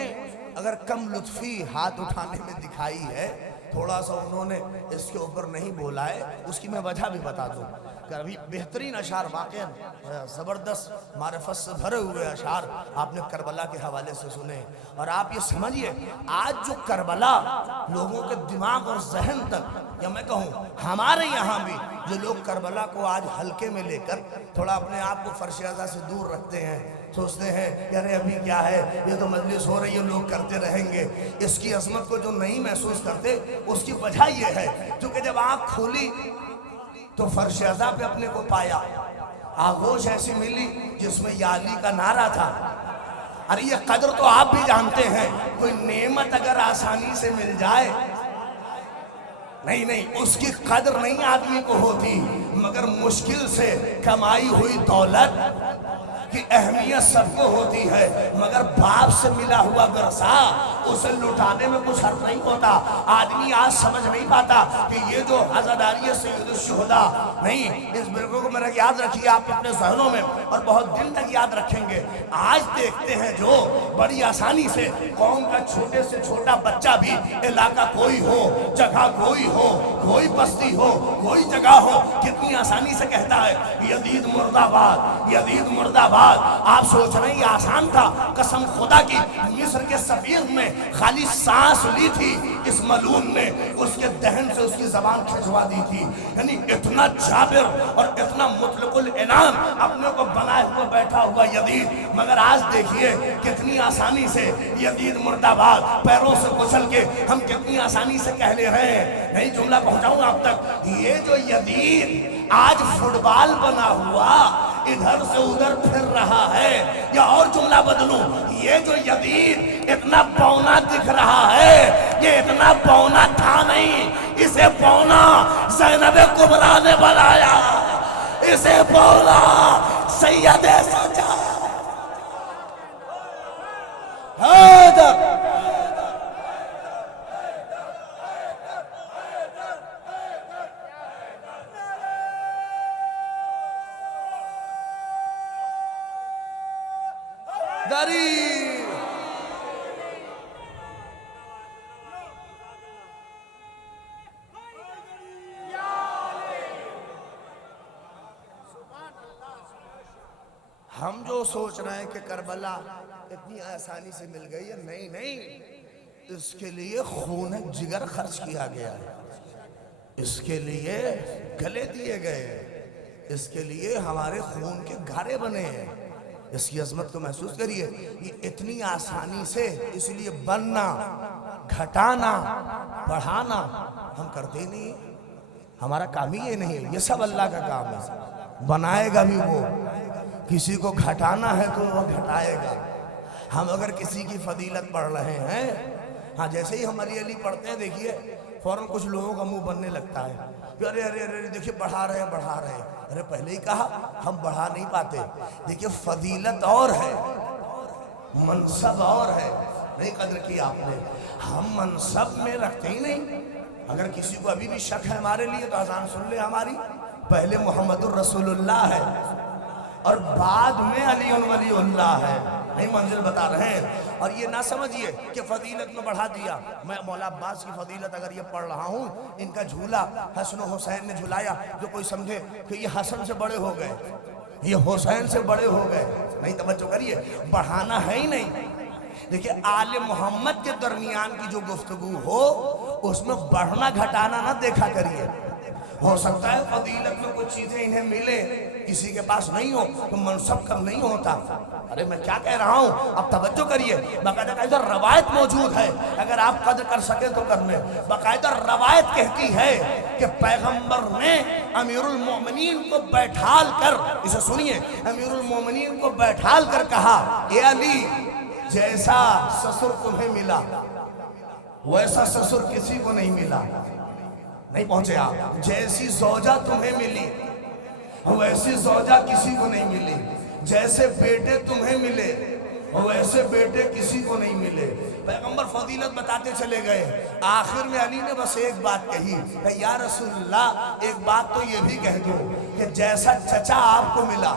اگر کم لطفی ہاتھ اٹھانے میں دکھائی ہے، تھوڑا سا انہوں نے اس کے اوپر نہیں بولا ہے، اس کی میں وجہ بھی بتا دوں کہ ابھی بہترین اشعار واقعا زبردست معرفت سے بھرے ہوئے اشعار آپ نے کربلا کے حوالے سے سنے. اور آپ یہ سمجھئے آج جو کربلا لوگوں کے دماغ اور ذہن تک، یا میں کہوں ہمارے یہاں بھی جو لوگ کربلا کو آج ہلکے میں لے کر تھوڑا اپنے آپ کو فرش اعضا سے دور رکھتے ہیں، سوچتے ہیں یار ابھی کیا ہے، یہ تو مجلس ہو رہی ہے لوگ کرتے رہیں گے، اس کی عظمت کو جو نہیں محسوس کرتے اس کی وجہ یہ ہے کیونکہ جب آنکھ کھولی تو فرش اعضا پہ اپنے کو پایا، آغوش ایسی ملی جس میں یا علی کا نعرہ تھا. ارے یہ قدر تو آپ بھی جانتے ہیں، کوئی نعمت اگر آسانی سے مل جائے نہیں اس کی قدر نہیں آدمی کو ہوتی، مگر مشکل سے کمائی ہوئی دولت کی اہمیت سب کو ہوتی ہے، مگر باپ سے ملا ہوا ورثہ اسے لٹانے میں کچھ حرف نہیں ہوتا. آدمی آج سمجھ نہیں پاتا کہ یہ جو عزاداری سید الشہداء نہیں، اس برقوں کو میرا یاد رکھیے آپ اپنے ذہنوں میں اور بہت دن تک یاد رکھیں گے. آج دیکھتے ہیں جو بڑی آسانی سے قوم کا چھوٹے سے چھوٹا بچہ بھی، علاقہ کوئی ہو، جگہ کوئی ہو، کوئی بستی ہو، کوئی جگہ ہو، کتنی آسانی سے کہتا ہے یزید مرد آباد، یزید مرد آباد. آپ سوچ رہے ہیں یہ آسان تھا؟ قسم خدا کی مصر کے سفیر نے خالی سانس لی تھی اس ملعون نے اس کے دہن سے اس کی زبان کھچوا دی تھی. یعنی اتنا جابر اور اتنا مطلق العنان اپنے کو بنائے ہوا بیٹھا ہوا یزید، مگر آج دیکھیے کتنی آسانی سے یزید مرد آباد پیروں سے کچل کے ہم کتنی آسانی سے کہہ لے رہے ہیں. نہیں جملہ پہنچاؤں آپ تک، یہ جو یزید آج فٹ بال بنا ہوا ادھر سے ادھر پھر رہا ہے، یا اور جملہ بدلوں، یہ جو یزید اتنا پونا دکھ رہا ہے یہ اتنا پونا تھا نہیں، اسے پونا زینب کبریٰ نے بنایا، اسے پونا سید سجاد حیدر دری ہم جو سوچ رہے ہیں کہ کربلا اتنی آسانی سے مل گئی ہے، نہیں نہیں، اس کے لیے خون جگر خرچ کیا گیا ہے، اس کے لیے گلے دیے گئے ہیں، اس کے لیے ہمارے خون کے گھارے بنے ہیں۔ اس کی عظمت کو محسوس کریے، یہ اتنی آسانی سے، اس لیے بننا، گھٹانا، بڑھانا ہم کرتے ہی نہیں، ہمارا کام ہی یہ نہیں، یہ سب اللہ کا کام ہے، بنائے گا بھی وہ، کسی کو گھٹانا ہے تو وہ گھٹائے گا۔ ہم اگر کسی کی فضیلت پڑھ رہے ہیں، ہاں جیسے ہی ہم علی پڑھتے ہیں، دیکھیے فوراً کچھ لوگوں کا منہ بننے لگتا ہے کہ ارے ارے ارے دیکھیے بڑھا رہے ہیں، ارے پہلے ہی کہا ہم بڑھا نہیں پاتے۔ دیکھیے فضیلت اور ہے، منصب اور ہے، نہیں قدر کی آپ نے، ہم منصب میں رکھتے ہی نہیں۔ اگر کسی کو ابھی بھی شک ہے ہمارے لیے تو اذان سن لے ہماری، پہلے محمد الرسول اللہ ہے اور بعد میں علی ولی اللہ ہے، نہیں منزل بتا رہے ہیں۔ اور یہ نہ سمجھیے کہ فضیلت میں بڑھا دیا، میں مولا عباس کی فضیلت اگر یہ پڑھ رہا ہوں، ان کا جھولا حسن و حسین نے جھلایا، جو کوئی سمجھے کہ یہ حسن سے بڑے ہو گئے، یہ حسین سے بڑے ہو گئے، نہیں، توجہ کریے، بڑھانا ہے ہی نہیں۔ دیکھیں آل محمد کے درمیان کی جو گفتگو ہو، اس میں بڑھنا گھٹانا نہ دیکھا کریے۔ ہو سکتا ہے فضیلت میں کچھ چیزیں انہیں ملے، کسی کے پاس نہیں ہو تو منصب کم نہیں ہوتا۔ ارے میں کیا کہہ رہا ہوں، اب توجہ کریے، باقاعدہ روایت موجود ہے، اگر آپ قدر کر سکیں تو کر لیں۔ باقاعدہ روایت کہتی ہے کہ پیغمبر نے امیر المومنین کو بیٹھال کر، اسے سنیے، امیر المومنین کو بیٹھال کر کہا، اے علی، جیسا سسر تمہیں ملا ویسا سسر کسی کو نہیں ملا، نہیں پہنچے آپ، جیسی زوجہ تمہیں ملی ویسی زوجہ کسی کو نہیں ملی، جیسے بیٹے تمہیں ملے ویسے بیٹے کسی کو نہیں ملے۔ پیغمبر فضیلت بتاتے چلے گئے، آخر میں علی نے بس ایک بات کہی کہ یا رسول اللہ، ایک بات تو یہ بھی کہہ دو کہ جیسا چچا آپ کو ملا،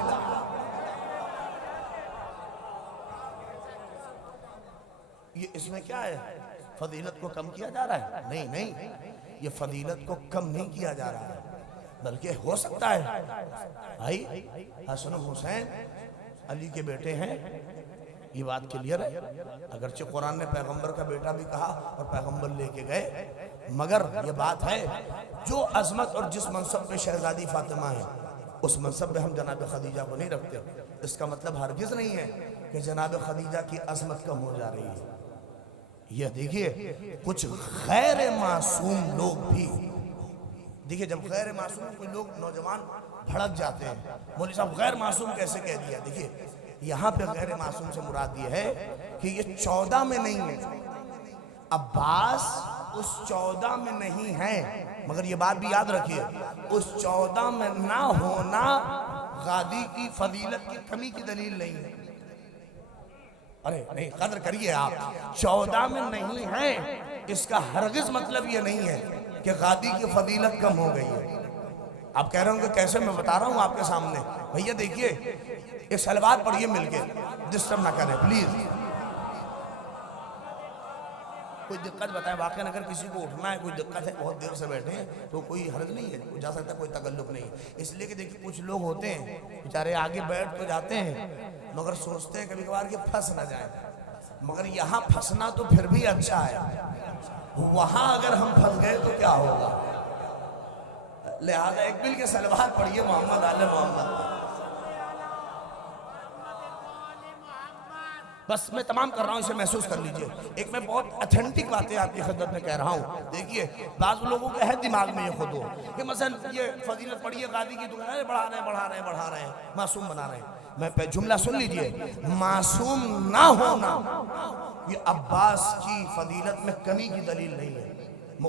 یہ اس میں کیا ہے؟ فضیلت کو کم کیا جا رہا ہے؟ نہیں نہیں، یہ فضیلت کو کم نہیں کیا جا رہا ہے، بلکہ ہو سکتا ہے بھائی حسن و حسین علی کے بیٹے ہیں، یہ بات کلیئر ہے، اگرچہ قرآن نے پیغمبر کا بیٹا بھی کہا اور پیغمبر لے کے گئے، مگر یہ بات ہے جو عظمت اور جس منصب پہ شہزادی فاطمہ ہے، اس منصب پہ ہم جناب خدیجہ کو نہیں رکھتے۔ اس کا مطلب ہرگز نہیں ہے کہ جناب خدیجہ کی عظمت کم ہو جا رہی ہے۔ یہ دیکھیے کچھ غیر معصوم لوگ بھی، دیکھیے جب غیر معصوم کوئی لوگ نوجوان بھڑک جاتے ہیں، مولوی صاحب غیر معصوم کیسے کہہ دیا؟ دیکھیے یہاں پہ غیر معصوم سے مراد یہ ہے کہ یہ 14 میں نہیں ہے، عباس اس 14 میں نہیں ہے، مگر یہ بات بھی یاد رکھیے، اس 14 میں نہ ہونا غادی کی فضیلت کی کمی کی دلیل نہیں ہے۔ ارے نہیں، قدر کریے آپ، 14 میں نہیں ہے، اس کا ہرگز مطلب یہ نہیں ہے کہ غادی کی فضیلت کم ہو گئی ہے۔ آپ کہہ رہے ہوں کہ کیسے؟ میں بتا رہا ہوں آپ کے سامنے، بھئیہ دیکھیے ایک سلوات پڑھیے مل کے، ڈسٹرب نہ کریں پلیز۔ کوئی دقت بتائیں، واقعاً اگر کسی کو اٹھنا ہے، کوئی دقت ہے، بہت دیر سے بیٹھے ہیں تو کوئی حرج نہیں ہے، جا سکتا ہے، کوئی تکلف نہیں، اس لیے کہ دیکھیں کچھ لوگ ہوتے ہیں بیچارے آگے بیٹھ تو جاتے ہیں مگر سوچتے ہیں کبھی کبھار کہ پھنس نہ جائیں، مگر یہاں پھنسنا تو پھر بھی اچھا ہے، وہاں اگر ہم پھنس گئے تو کیا ہوگا؟ لہذا ایک مل کے سلوات پڑھیے محمد آل محمد۔ بس میں تمام کر رہا ہوں، اسے محسوس کر لیجئے۔ ایک میں بہت اتھینٹک باتیں آپ کی خدمت میں کہہ رہا ہوں، دیکھیے بعض لوگوں کے ہے دماغ میں یہ خود ہو کہ مثلا یہ فضیلت پڑھیے غازی کی، تو بڑھا رہے ہیں، معصوم بنا رہے ہیں۔ میں پہ جملہ سن لیجئے، معصوم نہ ہونا یہ عباس کی فضیلت میں کمی کی دلیل نہیں ہے،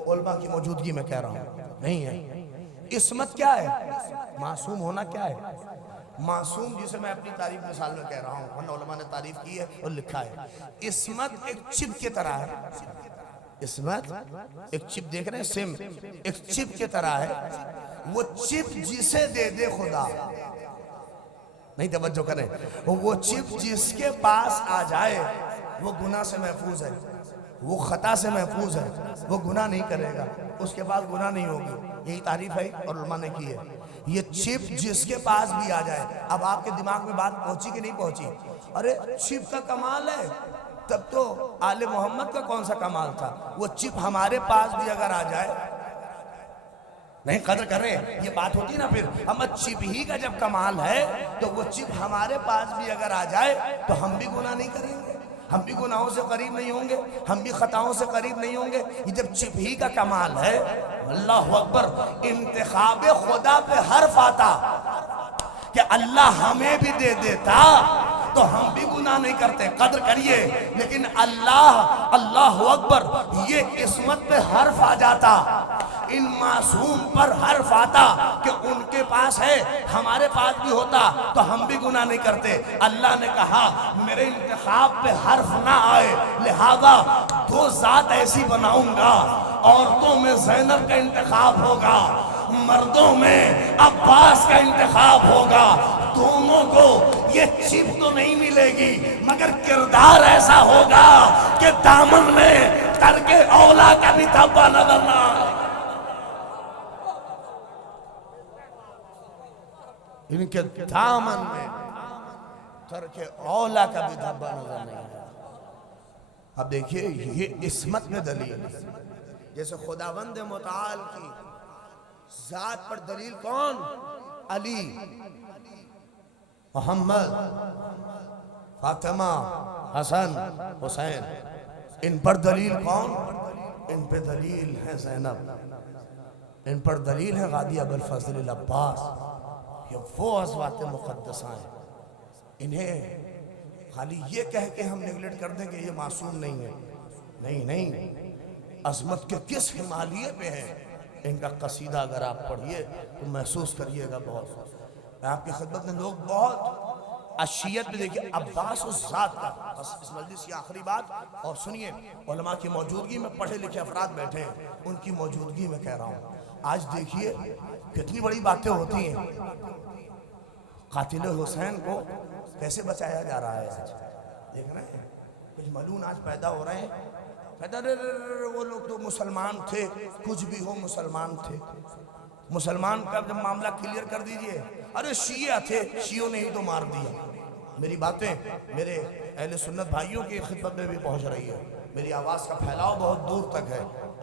علماء کی موجودگی میں کہہ رہا ہوں، نہیں ہے۔ عصمت کیا ہے؟ معصوم ہونا کیا ہے؟ معصوم جسے میں اپنی تعریف مثال میں کہہ رہا ہوں، ورنہ علماء نے تعریف کی ہے اور لکھا ہے، عصمت ایک چپ کی طرح ہے، عصمت ایک چپ، دیکھ رہے ہیں سم، ایک چپ کی طرح ہے، وہ چپ جسے دے دے خدا، نہیں توجہ کریں، وہ چپ جس کے پاس آ جائے وہ گناہ سے محفوظ ہے، وہ خطا سے محفوظ ہے، وہ گناہ نہیں کرے گا، اس کے بعد گناہ نہیں ہوگی۔ یہی تعریف ہے اور علماء نے کی ہے۔ یہ چپ جس کے پاس بھی آ جائے، اب آپ کے دماغ میں بات پہنچی کہ نہیں پہنچی؟ ارے چپ کا کمال ہے، تب تو آل محمد کا کون سا کمال تھا؟ وہ چپ ہمارے پاس بھی اگر آ جائے، نہیں قدر کریں، یہ بات ہوتی نا پھر ہم چپ ہی کا جب کمال ہے تو وہ چپ ہمارے پاس بھی اگر آ جائے تو ہم بھی گناہ نہیں کریں گے، ہم بھی گناہوں سے قریب نہیں ہوں گے، ہم بھی خطاؤں سے قریب نہیں ہوں گے۔ یہ جب چپ ہی کا کمال ہے، اللہ اکبر، انتخاب خدا پہ حرف آتا کہ اللہ ہمیں بھی دے دیتا تو ہم بھی گناہ نہیں کرتے، قدر کریے، لیکن اللہ اکبر، یہ عصمت پہ حرف آ جاتا، ان معصوم پر حرف آتا کہ ان کے پاس ہے، ہمارے پاس بھی ہوتا تو ہم بھی گناہ نہیں کرتے۔ اللہ نے کہا میرے انتخاب پہ حرف نہ آئے، لہذا دو ذات ایسی بناؤں گا، عورتوں میں زینب کا انتخاب ہوگا، مردوں میں عباس کا انتخاب ہوگا، دونوں کو یہ چپ تو نہیں ملے گی مگر کردار ایسا ہوگا کہ دامن میں ترک اولا کا بھی دھبا نظر نہ آئے۔ ان کے دامن میں ترک اولا کا بھی دھبا نظر نہیں آئے۔ اب دیکھیے یہ عصمت میں دلیل، جیسے خداوند متعال کی ذات پر دلیل کون؟ علی، محمد، فاطمہ، حسن، حسین، ان پر دلیل کون؟ ان پہ دلیل ہے زینب، ان پر دلیل ہے غادی ابوالفضل العباس۔ یہ وہ ازواج مقدسہ ہیں، انہیں خالی یہ کہہ کے ہم نیگلیکٹ کر دیں کہ یہ معصوم نہیں ہے، نہیں، عظمت کے کس ہمالیے پہ ہے۔ ان کا قصیدہ اگر آپ پڑھیے تو محسوس کریے گا بہت۔ میں آپ کی خدمت میں لوگ بہت اشیت میں دیکھیں عباس اس ذات کا، بس اس مجلس کی آخری بات اور سنیے، علماء کی موجودگی میں پڑھے لکھے افراد بیٹھے ہیں، ان کی موجودگی میں کہہ رہا ہوں، آج دیکھیے کتنی بڑی باتیں ہوتی ہیں۔ قاتل حسین کو کیسے بچایا جا رہا ہے آج، دیکھ رہے ہیں کچھ ملعون آج پیدا ہو رہے ہیں، وہ لوگ تو مسلمان تھے، کچھ بھی ہو مسلمان تھے، مسلمان کا جب معاملہ کلیئر کر دیجئے، ارے شیعہ تھے، شیعوں نے ہی تو مار دیا۔ میری باتیں میرے اہل سنت بھائیوں کی خدمت میں بھی پہنچ رہی ہے، میری آواز کا پھیلاؤ بہت دور تک ہے۔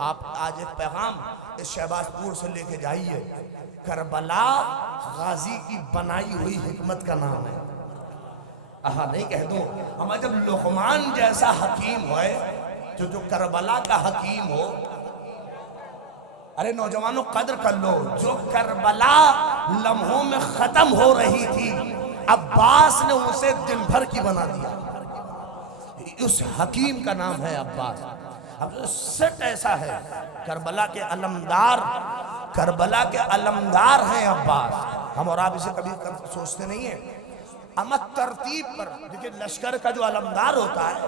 آپ آج ایک پیغام اس شہباز پور سے لے کے جائیے، کربلا غازی کی بنائی ہوئی حکمت کا نام ہے۔ نہیں کہہ دوں، ہم جب لقمان جیسا حکیم ہوئے جو کربلا کا حکیم ہو، ارے نوجوانوں قدر کر لو، جو کربلا لمحوں میں ختم ہو رہی تھی، عباس نے اسے دن بھر کی بنا دیا۔ اس حکیم کا نام ہے عباس۔ اب سٹ ایسا ہے، کربلا کے علمدار ہیں عباس۔ ہم اور آپ اسے کبھی سوچتے نہیں ہیں، اما ترتیب پر دیکھیں لشکر کا جو علمدار ہوتا ہے،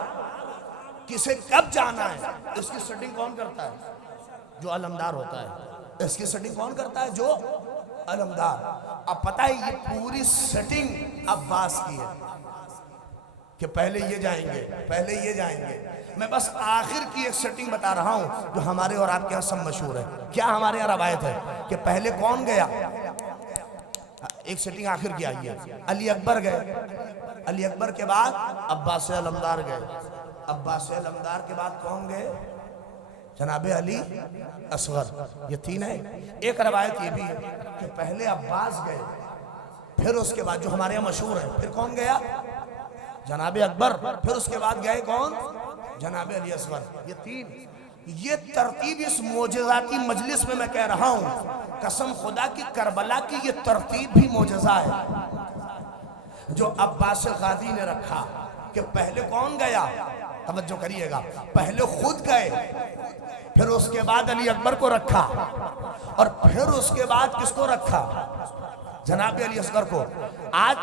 کسے کب جانا ہے، اس کی سیٹنگ کون کرتا ہے؟ جو علمدار ہوتا ہے۔ اس کی سیٹنگ کون کرتا ہے؟ جو علمدار۔ اب پتہ ہے یہ پوری سیٹنگ عباس کی ہے کہ پہلے یہ جائیں گے، میں بس آخر کی ایک سیٹنگ بتا رہا ہوں جو ہمارے اور آپ کے یہاں سب مشہور ہے۔ کیا ہمارے یہاں روایت ہے کہ پہلے کون گیا؟ ایک سیٹنگ آخر کی آئی ہے، علی اکبر گئے، علی اکبر کے بعد عباس علمدار گئے، عباس علمدار کے بعد کون گئے؟ جناب علی اصغر۔ یہ تین ہے۔ ایک روایت یہ بھی ہے کہ پہلے عباس گئے، پھر اس کے بعد جو ہمارے یہاں مشہور ہے، پھر کون گیا؟ جناب اکبر، پھر اس کے بعد گئے کون؟ جناب علی اصغر۔ یہ تین، یہ ترتیب اس معجزاتی مجلس میں کہہ رہا ہوں، قسم خدا کی کربلا کی یہ ترتیب بھی معجزہ ہے جو عباس غازی نے رکھا کہ پہلے کون گیا؟ توجہ کریے گا، پہلے خود گئے، پھر اس کے بعد علی اکبر کو رکھا، اور پھر اس کے بعد کس کو رکھا؟ جناب علی اصغر کو۔ آج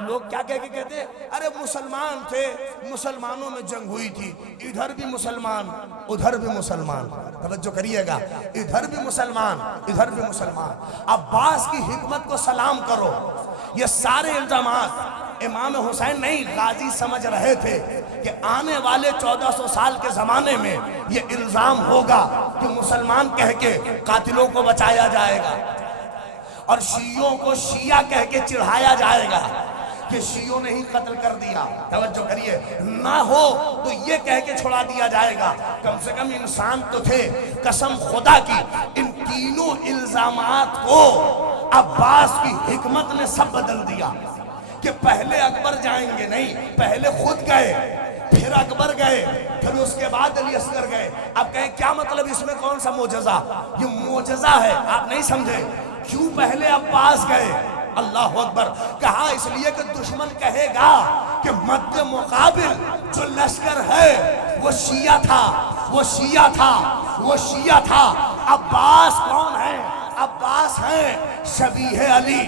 لوگ کیا کہتے ہیں؟ ارے مسلمان تھے، مسلمانوں میں جنگ ہوئی تھی، ادھر بھی مسلمان ادھر بھی مسلمان۔ توجہ کریے گا، ادھر بھی مسلمان ادھر بھی مسلمان۔ عباس کی حکمت کو سلام کرو، یہ سارے الزامات امام حسین نہیں غازی سمجھ رہے تھے کہ آنے والے 1400 سال کے زمانے میں یہ الزام ہوگا کہ مسلمان کہہ کے قاتلوں کو بچایا جائے گا اور شیعوں کو شیعہ کہہ کے چڑھایا جائے گا کہ شیعوں نے ہی قتل کر دیا. توجہ کریے, نہ ہو تو یہ کہہ کے چھوڑا دیا جائے گا. کم سے کم انسان تو تھے. قسم خدا کی ان تینوں الزامات کو عباس کی حکمت نے سب بدل دیا کہ پہلے اکبر جائیں گے نہیں, پہلے خود گئے, پھر اکبر گئے, پھر اس کے بعد علی اصغر گئے. اب کہیں کیا مطلب, اس میں کون سا معجزہ؟ یہ معجزہ ہے, آپ نہیں سمجھے. کیوں پہلے عباس گئے؟ اللہ اکبر. کہا اس لیے کہ دشمن کہے گا کہ مد مقابل جو لشکر ہے وہ شیعہ تھا, وہ شیعہ تھا, وہ شیعہ تھا. عباس کون ہے؟ عباس ہیں شبیہ علی.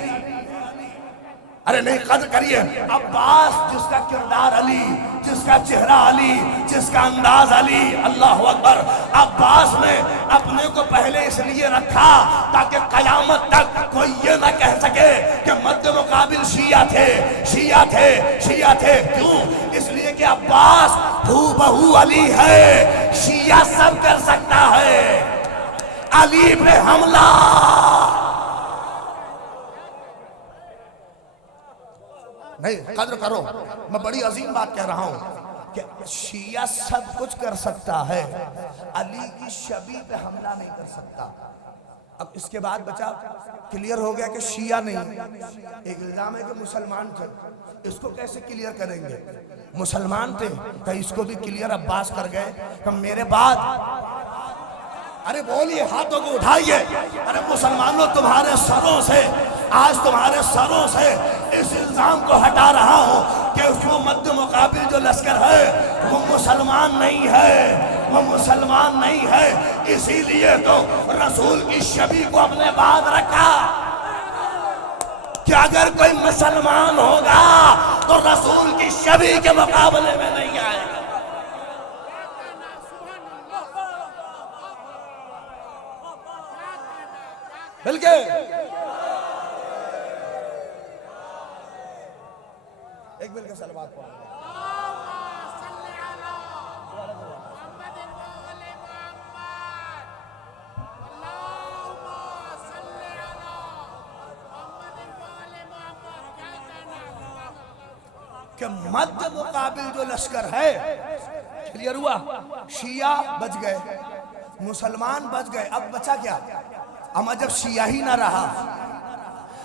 ارے نہیں, قدر کریے. عباس جس کا کردار علی, جس کا چہرہ علی, جس کا انداز علی. اللہ اکبر. عباس نے اپنے کو پہلے اس لیے رکھا تاکہ قیامت تک کوئی یہ نہ کہہ سکے کہ مد مقابل شیعہ تھے, شیعہ تھے, شیعہ تھے. کیوں؟ اس لیے کہ عباس ہو بہو علی ہے. شیعہ سب کر سکتا ہے, علی پہ حملہ. نہیں, قدر کرو. میں بڑی عظیم بات کہہ رہا ہوں کہ شیعہ سب کچھ کر سکتا ہے, علی کی شبیہ پہ حملہ نہیں کر سکتا. اب اس کے بعد بچا کلیئر ہو گیا کہ شیعہ نہیں. ایک الزام ہے کہ مسلمان تھے, اس کو کیسے کلیئر کریں گے؟ مسلمان تھے کہ اس کو بھی کلیئر عباس کر گئے کہ میرے بعد. ارے بولیے, ہاتھوں کو اٹھائیے. ارے مسلمانوں, تمہارے سروں سے, آج تمہارے سروں سے اس الزام کو ہٹا رہا ہوں کہ وہ مد مقابل جو لشکر ہے وہ مسلمان نہیں ہے, وہ مسلمان نہیں ہے. اسی لیے تو رسول کی شبیہ کو اپنے بعد رکھا کہ اگر کوئی مسلمان ہوگا تو رسول کی شبیہ کے مقابلے میں نہیں آئے گا. بلکہ ایک مل کے صلوات پڑھیں. کہ مد مقابل جو لشکر ہے, کلیئر ہوا. شیعہ بچ گئے, مسلمان بچ گئے. اب بچا کیا؟ اما جب شیعہ ہی نہ رہا,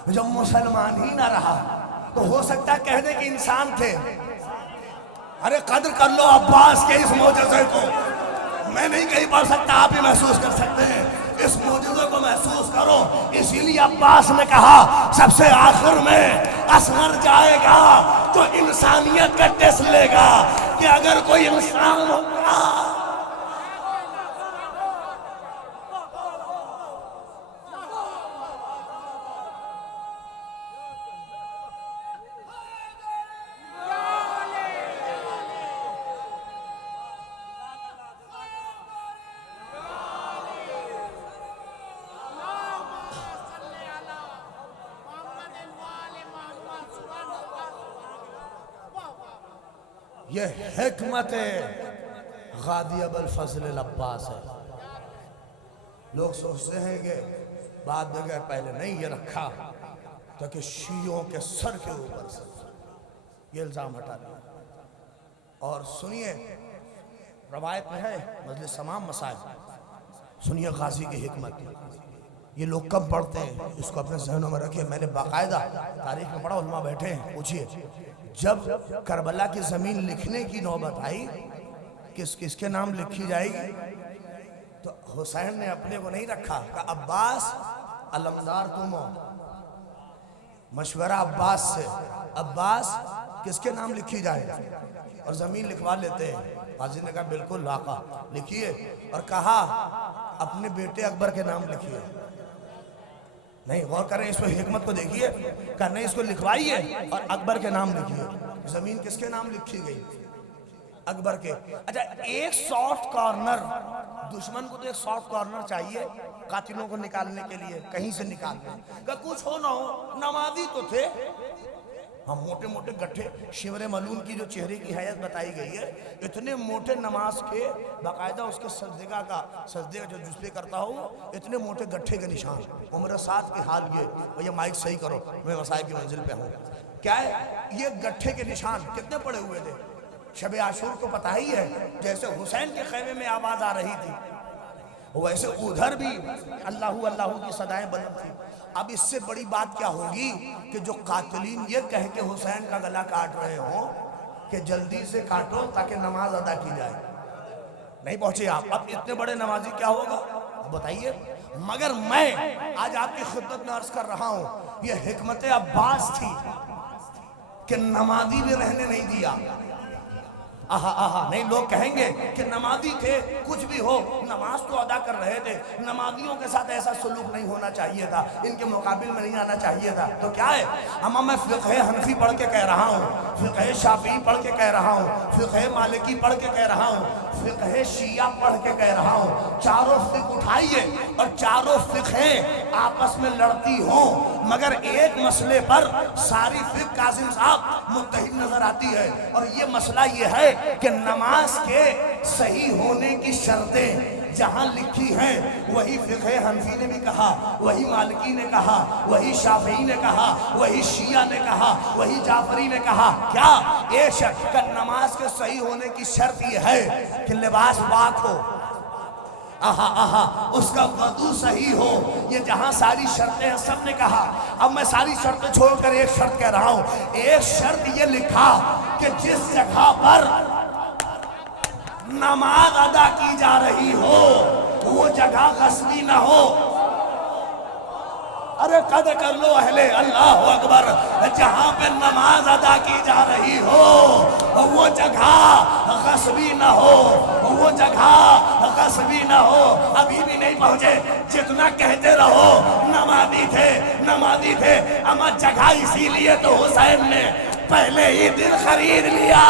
جب مسلمان ہی نہ رہا, تو ہو سکتا ہے کہہ دے کہ انسان تھے. ارے قدر کر لو عباس کے اس معجزے کو. میں نہیں کہیں پڑھ سکتا, آپ ہی محسوس کر سکتے ہیں. اس معجزے کو محسوس کرو. اسی لیے عباس نے کہا سب سے آخر میں اصغر جائے گا تو انسانیت کا ٹیسٹ لے گا کہ اگر کوئی انسان ہوگا. یہ حکمت غازی ابوالفضل العباس ہے. لوگ سوچتے ہیں کہ بعد جگہ پہلے نہیں یہ رکھا تاکہ شیعوں کے سر کے اوپر سے یہ الزام ہٹا دیا. اور سنیے, روایت میں ہے مجلس تمام مسائل, سنیے غازی کی حکمت. یہ لوگ کم پڑھتے ہیں, اس کو اپنے ذہنوں میں رکھیں. میں نے باقاعدہ تاریخ میں پڑھا, علماء بیٹھے ہیں, پوچھئے جب کربلا کی زمین لکھنے کی نوبت آئی کس کے نام لکھی جائے گی, تو حسین نے اپنے کو نہیں رکھا کہ عباس علمدار تم ہو. مشورہ عباس سے, عباس کس کے نام لکھی جائے اور زمین لکھوا لیتے ہیں. قاضی نے کہا بالکل آقا لکھیے, اور کہا اپنے بیٹے اکبر کے نام لکھیے. نہیں, غور کریں اس پہ حکمت کو دیکھیے. کہا نہیں, اس کو لکھوائیے اور اکبر کے نام لکھیے. زمین کس کے نام لکھی گئی؟ اکبر کے. اچھا ایک سافٹ کارنر، دشمن کو تو ایک سافٹ کارنر چاہیے قاتلوں کو نکالنے کے لیے، کہیں سے نکالنے کہ کچھ ہو نہ ہو نمازی تو تھے. ہم موٹے موٹے گٹھے، شیور ملون کی جو چہرے کی حیثیت بتائی گئی ہے، اتنے موٹے نماز کے باقاعدہ اس کے سجدے کا جو جس پہ کرتا ہو اتنے موٹے گٹھے کے نشان. عمر سعد کے حال یہ مائک صحیح کرو میں مسائل کی منزل پہ ہوں. کیا ہے یہ گٹھے کے نشان کتنے پڑے ہوئے تھے؟ شب عاشور کو پتہ ہی ہے، جیسے حسین کے خیمے میں آواز آ رہی تھی ویسے ادھر بھی اللہ اللہ کی صدائیں بلند تھی. اب اس سے بڑی بات کیا ہوگی کہ جو قاتلین یہ کہہ کے حسین کا گلا کاٹ رہے ہوں کہ جلدی سے کاٹو تاکہ نماز ادا کی جائے. نہیں پہنچے آپ. اب اتنے بڑے نمازی کیا ہوگا بتائیے. مگر میں آج آپ کی خدمت میں عرض کر رہا ہوں یہ حکمت عباس تھی کہ نمازی بھی رہنے نہیں دیا. آہا آہا نہیں، لوگ کہیں گے کہ نمازی تھے کچھ بھی ہو نماز تو ادا کر رہے تھے، نمازیوں کے ساتھ ایسا سلوک نہیں ہونا چاہیے تھا، ان کے مقابل میں نہیں آنا چاہیے تھا. تو کیا ہے، اما میں فقہ حنفی پڑھ کے کہہ رہا ہوں، فقہ شافعی پڑھ کے کہہ رہا ہوں، فقہ مالکی پڑھ کے کہہ رہا ہوں، فقہ شیعہ پڑھ کے کہہ رہا ہوں. چاروں فقہ اٹھائیے اور چاروں فقہیں آپس میں لڑتی ہوں مگر ایک مسئلے پر ساری فقہ کاظم صاحب متحد نظر آتی ہے، اور یہ مسئلہ یہ ہے کہ نماز کے صحیح ہونے کی شرطیں جہاں لکھی ہیں وہی فقہ حنفی نے بھی کہا، وہی مالکی نے کہا، وہی شافعی نے کہا، وہی شیعہ نے کہا، وہی جعفری نے کہا. کیا یہ شرط کہ نماز کے صحیح ہونے کی شرط یہ ہے کہ لباس پاک ہو، آہا آہا اس کا وضو صحیح ہو. یہ جہاں ساری شرطیں ہیں سب نے کہا. اب میں ساری شرطیں چھوڑ کر ایک شرط کہہ رہا ہوں. ایک شرط یہ لکھا کہ جس جگہ پر نماز ادا کی جا رہی ہو وہ جگہ غصبی نہ ہو. ارے قد کر لو اہل اللہ اکبر. جہاں پہ نماز ادا کی جا رہی ہو وہ جگہ غصبی نہ ہو، وہ جگہ غصبی نہ ہو. ابھی بھی نہیں پہنچے، جتنا کہتے رہو نمازی تھے نمازی تھے. اما جگہ اسی لیے تو حسین نے پہلے ہی دل خرید لیا.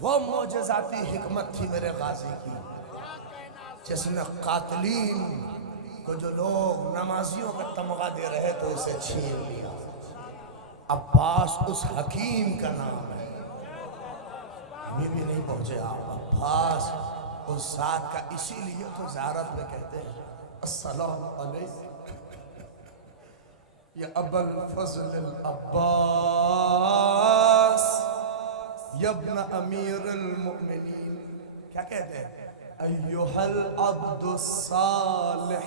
وہ معجزاتی حکمت تھی میرے غازی کی جس نے قاتلین کو جو لوگ نمازیوں کا تمغہ دے رہے تو اسے چھین لیا. عباس اس حکیم کا نام ہے. ابھی بھی نہیں پہنچے آپ. عباس اس ذات کا، اسی لیے تو زیارت میں کہتے ہیں السلام علیکم یا ابا الفضل العباس یا ابن امیر المؤمنین. کیا کہتے ہیں؟ ایہا العبد الصالح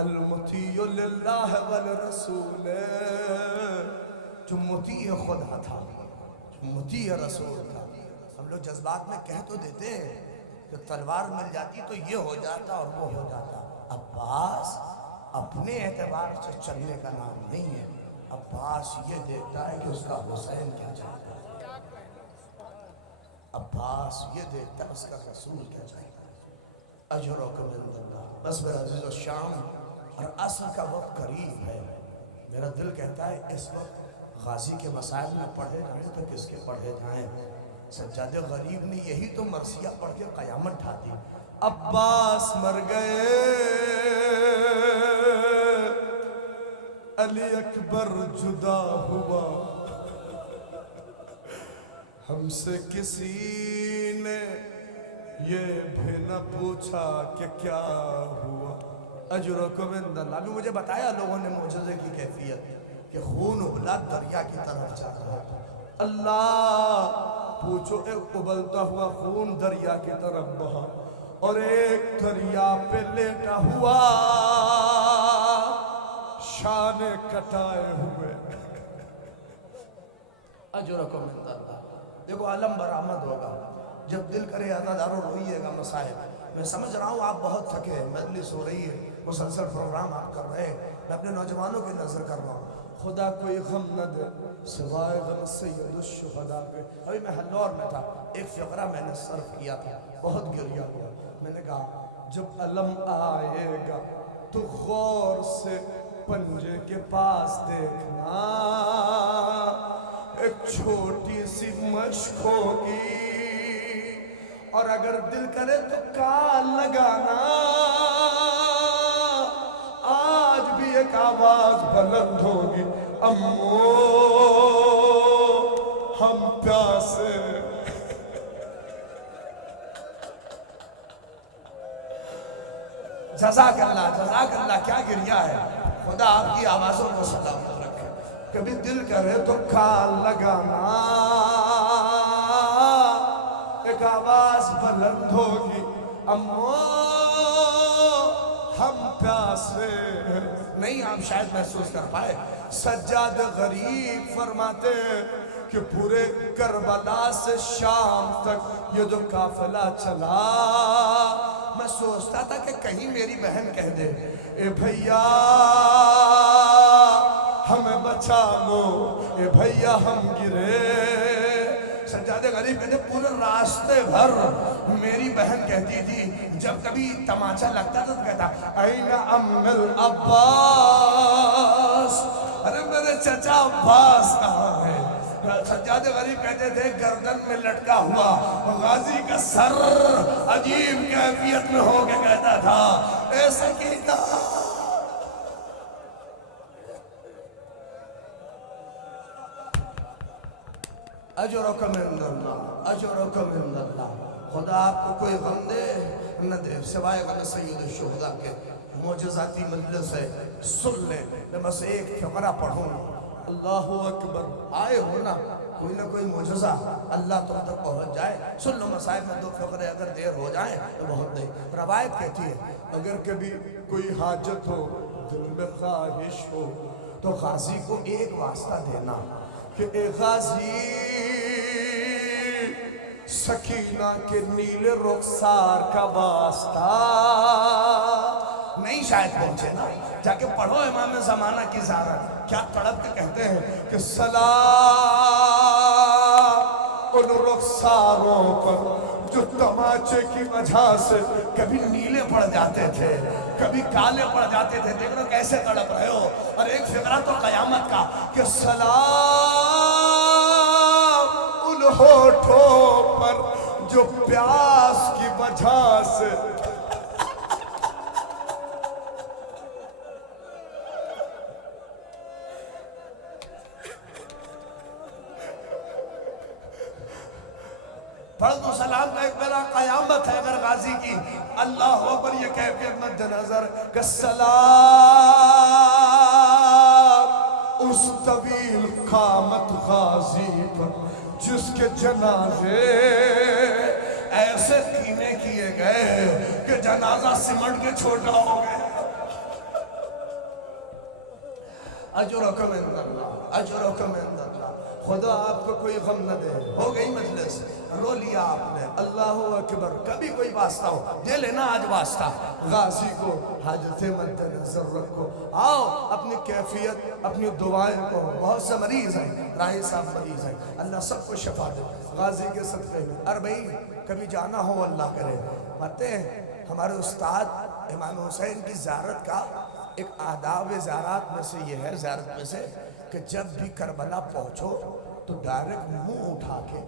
المطیع للہ والرسول. جو مطیع خدا تھا، جو مطیع رسول تھا. ہم لوگ جذبات میں کہہ تو دیتے ہیں کہ تلوار مل جاتی تو یہ ہو جاتا اور وہ ہو جاتا. عباس اپنے اعتبار سے چلنے کا نام نہیں ہے. عباس یہ دیکھتا ہے کہ اس کا حسین کیا چاہتا ہے. عباس یہ دیکھتا ہے اس کا رسول کیا چاہتا ہے. اجرکم عند اللہ. بس میرا عزیز و شام اور عصر کا وقت قریب ہے. میرا دل کہتا ہے اس وقت غازی کے مسائل میں پڑھے جائیں تو کس کے پڑھے جائیں. سجاد غریب نے یہی تو مرثیہ پڑھ کے قیامت ڈھا دی. عباس مر گئے، علی اکبر جدا ہوا، ہم سے کسی نے یہ بھی نہ پوچھا کہ کیا ہوا. اجرکم عند اللہ. ابھی مجھے بتایا لوگوں نے معجزے کی کیفیت کہ خون ابلا دریا کی طرف جا رہا. اللہ پوچھو ایک ابلتا ہوا خون دریا کی طرف بہا اور ایک دریا پہ لیٹا ہوا شان کٹائے ہوئے اجرکم عند اللہ. دیکھو علم برآمد ہوگا جب دل کرے عزادارو روئیے گا مصائب. میں سمجھ رہا ہوں آپ بہت تھکے ہیں، مجلس ہو رہی ہے، مسلسل پروگرام آپ کر رہے ہیں، میں اپنے نوجوانوں کی نظر کر رہا ہوں. خدا کوئی غم نہ دے سوائے غم سید الشہداء کے. ابھی میں ہلور میں تھا، ایک فقرہ میں نے صرف کیا تھا، بہت گریہ ہوا. میں نے کہا جب علم آئے گا تو غور سے پنجے کے پاس دیکھنا، ایک چھوٹی سی مشق ہوگی اور اگر دل کرے تو کال لگانا. آج بھی ایک آواز بلند ہوگی، امو ہم پیاسے. جزاک اللہ کیا گریہ ہے. خدا آپ کی آوازوں کو سلامت رکھے. کبھی دل کرے تو کال لگانا، ایک آواز بلند ہوگی، امو ہم پیاسے. نہیں آپ شاید محسوس کر پائے. سجاد غریب فرماتے کہ پورے کربلا سے شام تک یہ جو قافلہ چلا، میں سوچتا تھا کہ کہیں میری بہن کہہ دے اے بھیا ہمیں بچا لو، اے بھیا ہم گرے. سجاد غریب کہتے پورے راستے بھر میری بہن کہتی تھی، جب کبھی تماچا لگتا تھا تو کہتا این ام العباس، ارے میرے چچا عباس کہاں ہے. سجاد غریب کہتے تھے گردن میں لٹکا ہوا غازی کا سر عجیب کیفیت میں ہو کے کہتا تھا اے سکینہ. اجرکم عند اللہ، اجرکم عند اللہ. خدا آپ کو کوئی غم دے نہ دے سوائے غم سید الشہداء کے. معجزاتی مجلس ہے، سن لیں. میں بس ایک فقرہ پڑھوں. اللہ اکبر. آئے ہو نا کوئی نہ کوئی معجزہ اللہ تم تک پہنچ جائے. سن لو مصائب میں 2 فقرے اگر دیر ہو جائیں تو بہت دیر. روایت کہتی ہے اگر کبھی کوئی حاجت ہو، دل میں خواہش ہو، تو غازی کو ایک واسطہ دینا کہ اے غازی سکینہ کے نیلے رخسار کا واسطہ. نہیں شاید پہنچے نا، جا کے پڑھو امام زمانہ کی زیارت. کیا تڑپ کے کہتے ہیں کہ سلام ان رخساروں پر جو تماچے کی وجہ سے کبھی نیلے پڑ جاتے تھے، کبھی کالے پڑ جاتے تھے. دیکھ لو کیسے تڑپ رہے ہو. اور ایک فقرہ تو قیامت کا کہ سلام ان ہونٹوں پر جو پیاس کی وجہ سے پڑھ دو سلام کا ایک میرا قیامت ہے اگر غازی کی. اللہ اکبر. یہ کیفیت مد نظر کہ سلام اس طویل قامت غازی پر جس کے جنازے ایسے کینے کیے گئے کہ جنازہ سمٹ کے چھوٹا ہو گئے. اجرکم عند اللہ، اجرکم عند اللہ. خدا آپ کو کوئی غم نہ دے. ہو گئی مجلس، رو لیا آپ نے. اللہ اکبر. کبھی کوئی واسطہ ہو دے لینا آج واسطہ. غازی کو حاجت مد نظر رکھو. آؤ اپنی کیفیت اپنی دعائیں کو. بہت سے مریض ہیں، راہی صاحب مریض ہیں، اللہ سب کو شفا دے غازی کے صدقے میں. اربعین کبھی جانا ہو اللہ کرے. پتہ ہیں ہمارے استاد امام حسین کی زیارت کا ایک آداب زیارات میں سے یہ ہے، زیارت میں سے کہ جب بھی کربلا پہنچو تو ڈائریکٹ منہ اٹھا کے،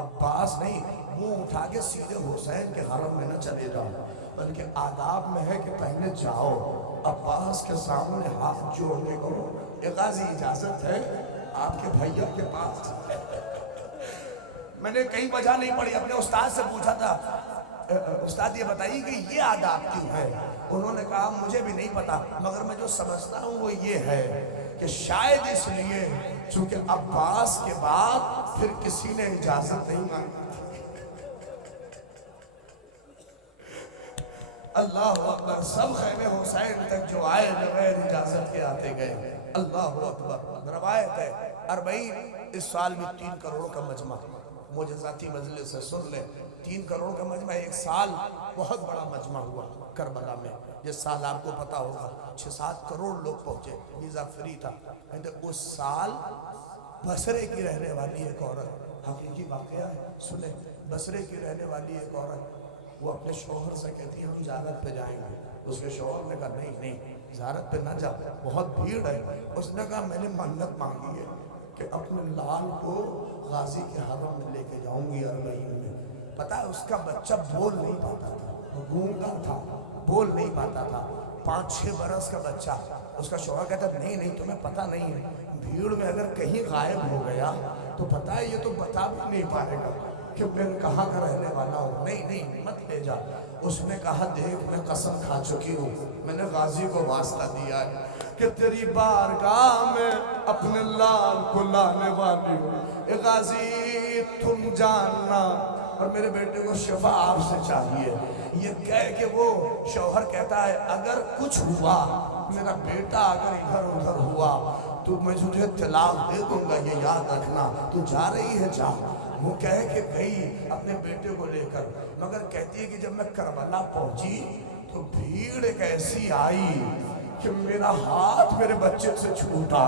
عباس نہیں، منہ اٹھا کے سیدھے حسین کے حرم میں نہ چلے جاؤ، بلکہ آداب میں ہے کہ پہلے جاؤ عباس کے سامنے ہاتھ جوڑ کے کرو اے غازی اجازت ہے آپ کے بھیا کے پاس. میں نے کئی وجہ نہیں پڑھی، اپنے استاد سے پوچھا تھا استاد یہ بتائیے کہ یہ آداب کیوں ہے. انہوں نے کہا مجھے بھی نہیں پتا، مگر میں جو سمجھتا ہوں وہ یہ ہے کہ شاید اس لیے چونکہ عباس کے بعد پھر کسی نے اجازت نہیں مانگی۔ اللہ اکبر، سب خیمے حسین تک جو آئے بغیر اجازت کے آتے گئے۔ اللہ اکبر۔ روایت ہے 40 اس سال بھی 3 کروڑ کا مجمع، معجزاتی مجلس سے سن لیں، 3 کروڑ کا مجمع، ایک سال بہت بڑا مجمع ہوا کربلا میں۔ جس سال آپ کو پتا ہوگا 6-7 کروڑ لوگ پہنچے، ویزا فری تھا۔ اس سال بصرے کی رہنے والی ایک عورت، حقیقی واقعہ ہے، سنیں، بصرے کی رہنے والی ایک عورت، وہ اپنے شوہر سے کہتی ہے ہم زیارت پہ جائیں گے۔ اس کے شوہر نے کہا نہیں زیارت پہ نہ جا، بہت بھیڑ ہے۔ اس نے کہا میں نے منت مانگی ہے کہ اپنے لال کو غازی کے حرم میں لے کے جاؤں گی 40 میں۔ پتہ ہے اس کا بچہ بول نہیں پاتا تھا، گونگا تھا، بول نہیں پاتا تھا، 5-6 برس کا بچہ۔ اس کا شوہر کہتا نہیں تمہیں پتہ نہیں ہے، بھیڑ میں اگر کہیں غائب ہو گیا تو پتہ ہے یہ تو بتا بھی نہیں پائے گا کہ میں کہاں کا رہنے والا ہوں، نہیں مت لے جا۔ اس نے کہا دیکھ میں قسم کھا چکی ہوں، میں نے غازی کو واسطہ دیا ہے کہ تیری بارگاہ میں اپنے لال کو لانے والی ہوں۔ اے غازی تم جاننا اور میرے بیٹے کو شفا آپ سے چاہیے۔ یہ کہہ کہ وہ شوہر کہتا ہے اگر کچھ ہوا، میرا بیٹا اگر ادھر ادھر ہوا تو میں تجھے طلاق دے دوں گا، یہ یاد رکھنا، تو جا رہی ہے جا۔ وہ کہہ کے گئی اپنے بیٹے کو لے کر، مگر کہتی ہے کہ جب میں کربلا پہنچی تو بھیڑ ایک ایسی آئی کہ میرا ہاتھ میرے بچے سے چھوٹا،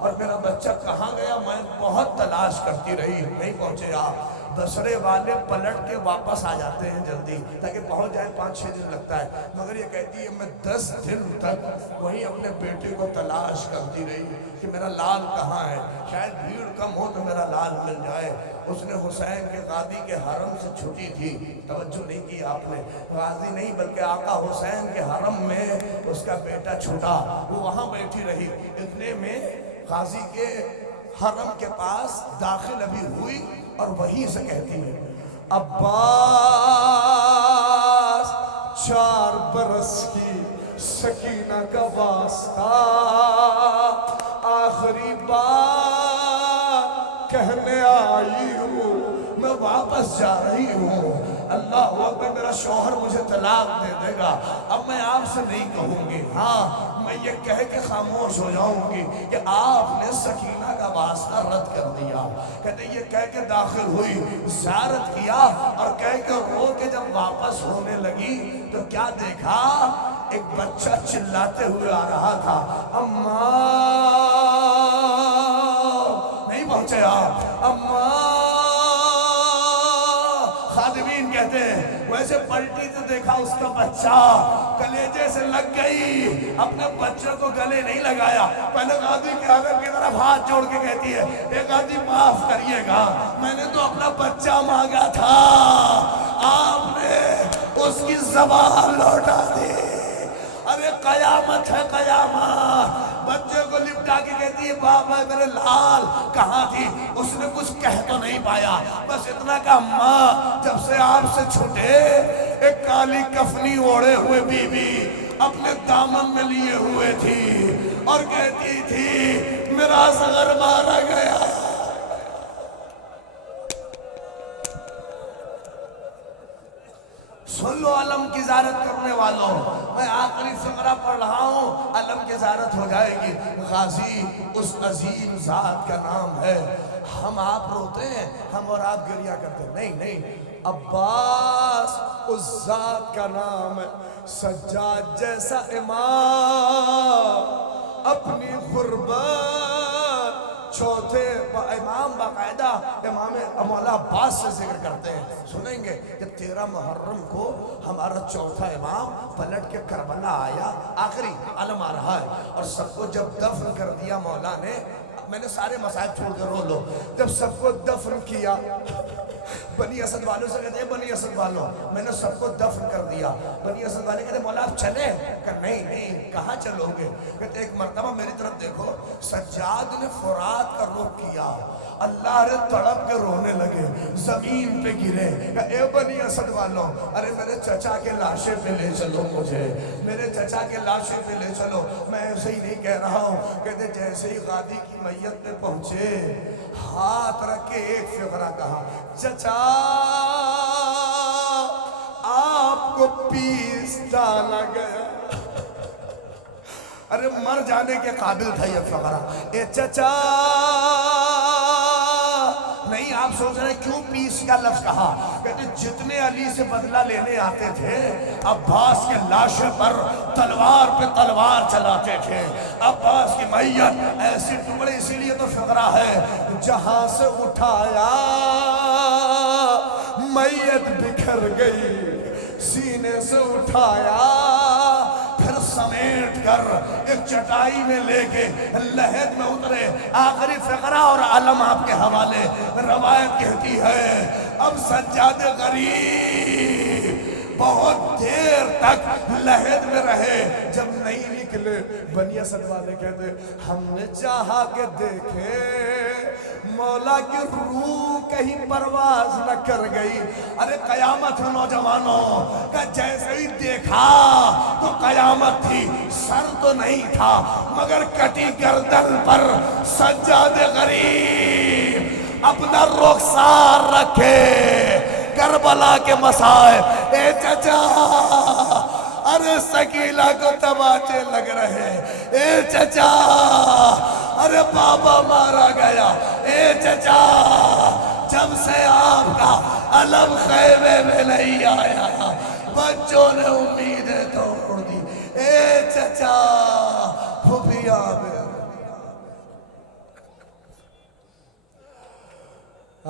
اور میرا بچہ کہاں گیا میں بہت تلاش کرتی رہی، نہیں پہنچے آپ۔ بصرے والے پلٹ کے واپس آ جاتے ہیں جلدی تاکہ پہنچ جائے، 5-6 دن لگتا ہے، مگر یہ کہتی ہے میں 10 دن تک وہیں اپنے بیٹے کو تلاش کرتی رہی کہ میرا لال کہاں ہے، شاید بھیڑ کم ہو تو میرا لال مل جائے۔ اس نے حسین کے غازی کے حرم سے چھٹی تھی، توجہ نہیں کی آپ نے، غازی نہیں بلکہ آقا حسین کے حرم میں اس کا بیٹا چھوٹا، وہ وہاں بیٹھی رہی۔ اتنے میں غازی کے حرم کے پاس داخل ابھی ہوئی اور وہیں سے کہتی ہے عباس 4 برس کی سکینہ کا واسطہ، آخری بار کہنے آئی ہوں، میں واپس جا رہی ہوں۔ اللہ اکبر، میرا شوہر مجھے طلاق دے دے گا، اب میں آپ سے نہیں کہوں گی، ہاں میں یہ کہہ کے خاموش ہو جاؤں گی کہ آپ نے سکینہ کا واسطہ رد کر دیا۔ کہتے یہ کہہ کے داخل ہوئی، زیارت کیا، اور کہہ کے رو کے جب واپس ہونے لگی تو کیا دیکھا، ایک بچہ چلاتے ہوئے آ رہا تھا، اماں، نہیں پہنچے آپ، اماں۔ خادمین کہتے ہیں ویسے پلٹی تو دیکھا اس کا بچہ کلیجے سے لگ گئی، اپنے بچے کو گلے نہیں لگایا، پہلے غازی کے حرم کی طرف ہاتھ جوڑ کے کہتی ہے اے غازی معاف کریے گا، میں نے تو اپنا بچہ مانگا تھا، آپ نے اس کی زبان لوٹا دی۔ ارے قیامت ہے قیامت۔ بچے کو لپٹا کے کہتی ہے بابا میرے لال کہاں تھی؟ اس نے کچھ کہہ تو نہیں پایا، بس اتنا کہ ماں جب سے آپ سے چھوٹے ایک کالی کفنی اوڑے ہوئے بی بی اپنے دامن میں لیے ہوئے تھی اور کہتی تھی میرا صغر مارا گیا۔ سن لو علم کی زیارت کرنے والوں، میں آخری فقرہ پڑھ رہا ہوں، علم کی زیارت ہو جائے گی۔ غازی اس عظیم ذات کا نام ہے۔ ہم آپ روتے ہیں، ہم اور آپ گریہ کرتے ہیں، نہیں، عباس اس ذات کا نام ہے۔ سجاد جیسا امام اپنی غربت چوتھے امام باقاعدہ امام مولا عباس سے ذکر کرتے ہیں، سنیں گے کہ 13 محرم کو ہمارا چوتھا امام پلٹ کے کربلا آیا، آخری علم آ رہا ہے، اور سب کو جب دفن کر دیا مولا نے، میں نے سارے مسائل چھوڑ کر رو لو، جب سب کو دفن کیا، بنی اسد والوں سے کہتے ہیں بنی اسد والوں میں نے سب کو دفن کر دیا، بنی اسد والے کہتے ہیں مولا آپ چلے؟ کہ نہیں کہاں چلو گے؟ کہتے ایک مرتبہ میری طرف دیکھو، سجاد نے فرات کا رخ کیا، اللہ نے تڑپ کے رونے لگے، زمین پہ گرے، کہ اے بنی اسد والوں ارے میرے چچا کے لاشے پہ لے چلو مجھے، میرے چچا کے لاشے پہ لے چلو، میں ایسے ہی نہیں کہہ رہا ہوں۔ کہتے جیسے ہی غازی کی میت پہ پہنچے ہاتھ رکھ کے ایک فقرہ کہا، چچا آپ کو پیس ڈالا گیا۔ ارے مر جانے کے قابل تھا یہ فقرہ۔ اے چچا، نہیں آپ سوچ رہے کیوں پیس کا لفظ کہا؟ کہتے جتنے علی سے بدلہ لینے آتے تھے عباس کے لاشے پر تلوار پہ تلوار چلاتے تھے۔ عباس کی میت ایسی ٹکڑے، اسی لیے تو فقرہ ہے، جہاں سے اٹھایا میت بکھر گئی، سینے سے اٹھایا پھر سمیٹ کر ایک چٹائی میں لے کے لحد میں اترے۔ آخری فقرہ اور علم آپ کے حوالے۔ روایت کہتی ہے اب سجاد غریب بہت دیر تک لحد میں رہے، جب نہیں نکلے بنی اسد والے کہتے ہم نے چاہا کہ دیکھے مولا کی روح کہیں پرواز نہ کر گئی۔ ارے قیامت ہے نوجوانوں کہ جیسے ہی دیکھا تو قیامت تھی، سر تو نہیں تھا مگر کٹی گردن پر سجاد غریب اپنا رخسار رکھے، کربلا کے مصائب۔ اے چچا، ارے سکیلہ کو تماچے لگ رہے، اے چچا، ارے بابا مارا گیا، اے چچا، جب سے آپ کا علم خیمے میں نہیں آیا بچوں نے امیدیں توڑ دی۔ اے چچا، پھوپھیا میں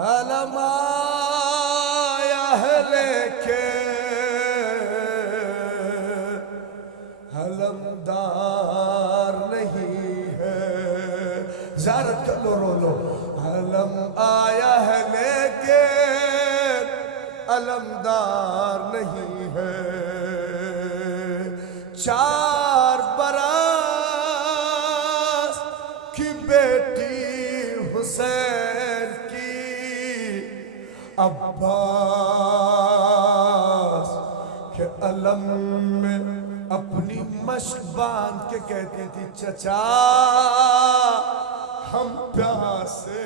علم آیا ہے لیکن علمدار نہیں ہے۔ زیارت کر لو، رو لو۔ علم آیا ہے لیکن علمدار نہیں ہے، 4 برس کی بیٹی حسین کی عباس کے علم میں اپنی مشک باندھ کے کہتی تھی چچا ہم پیاسے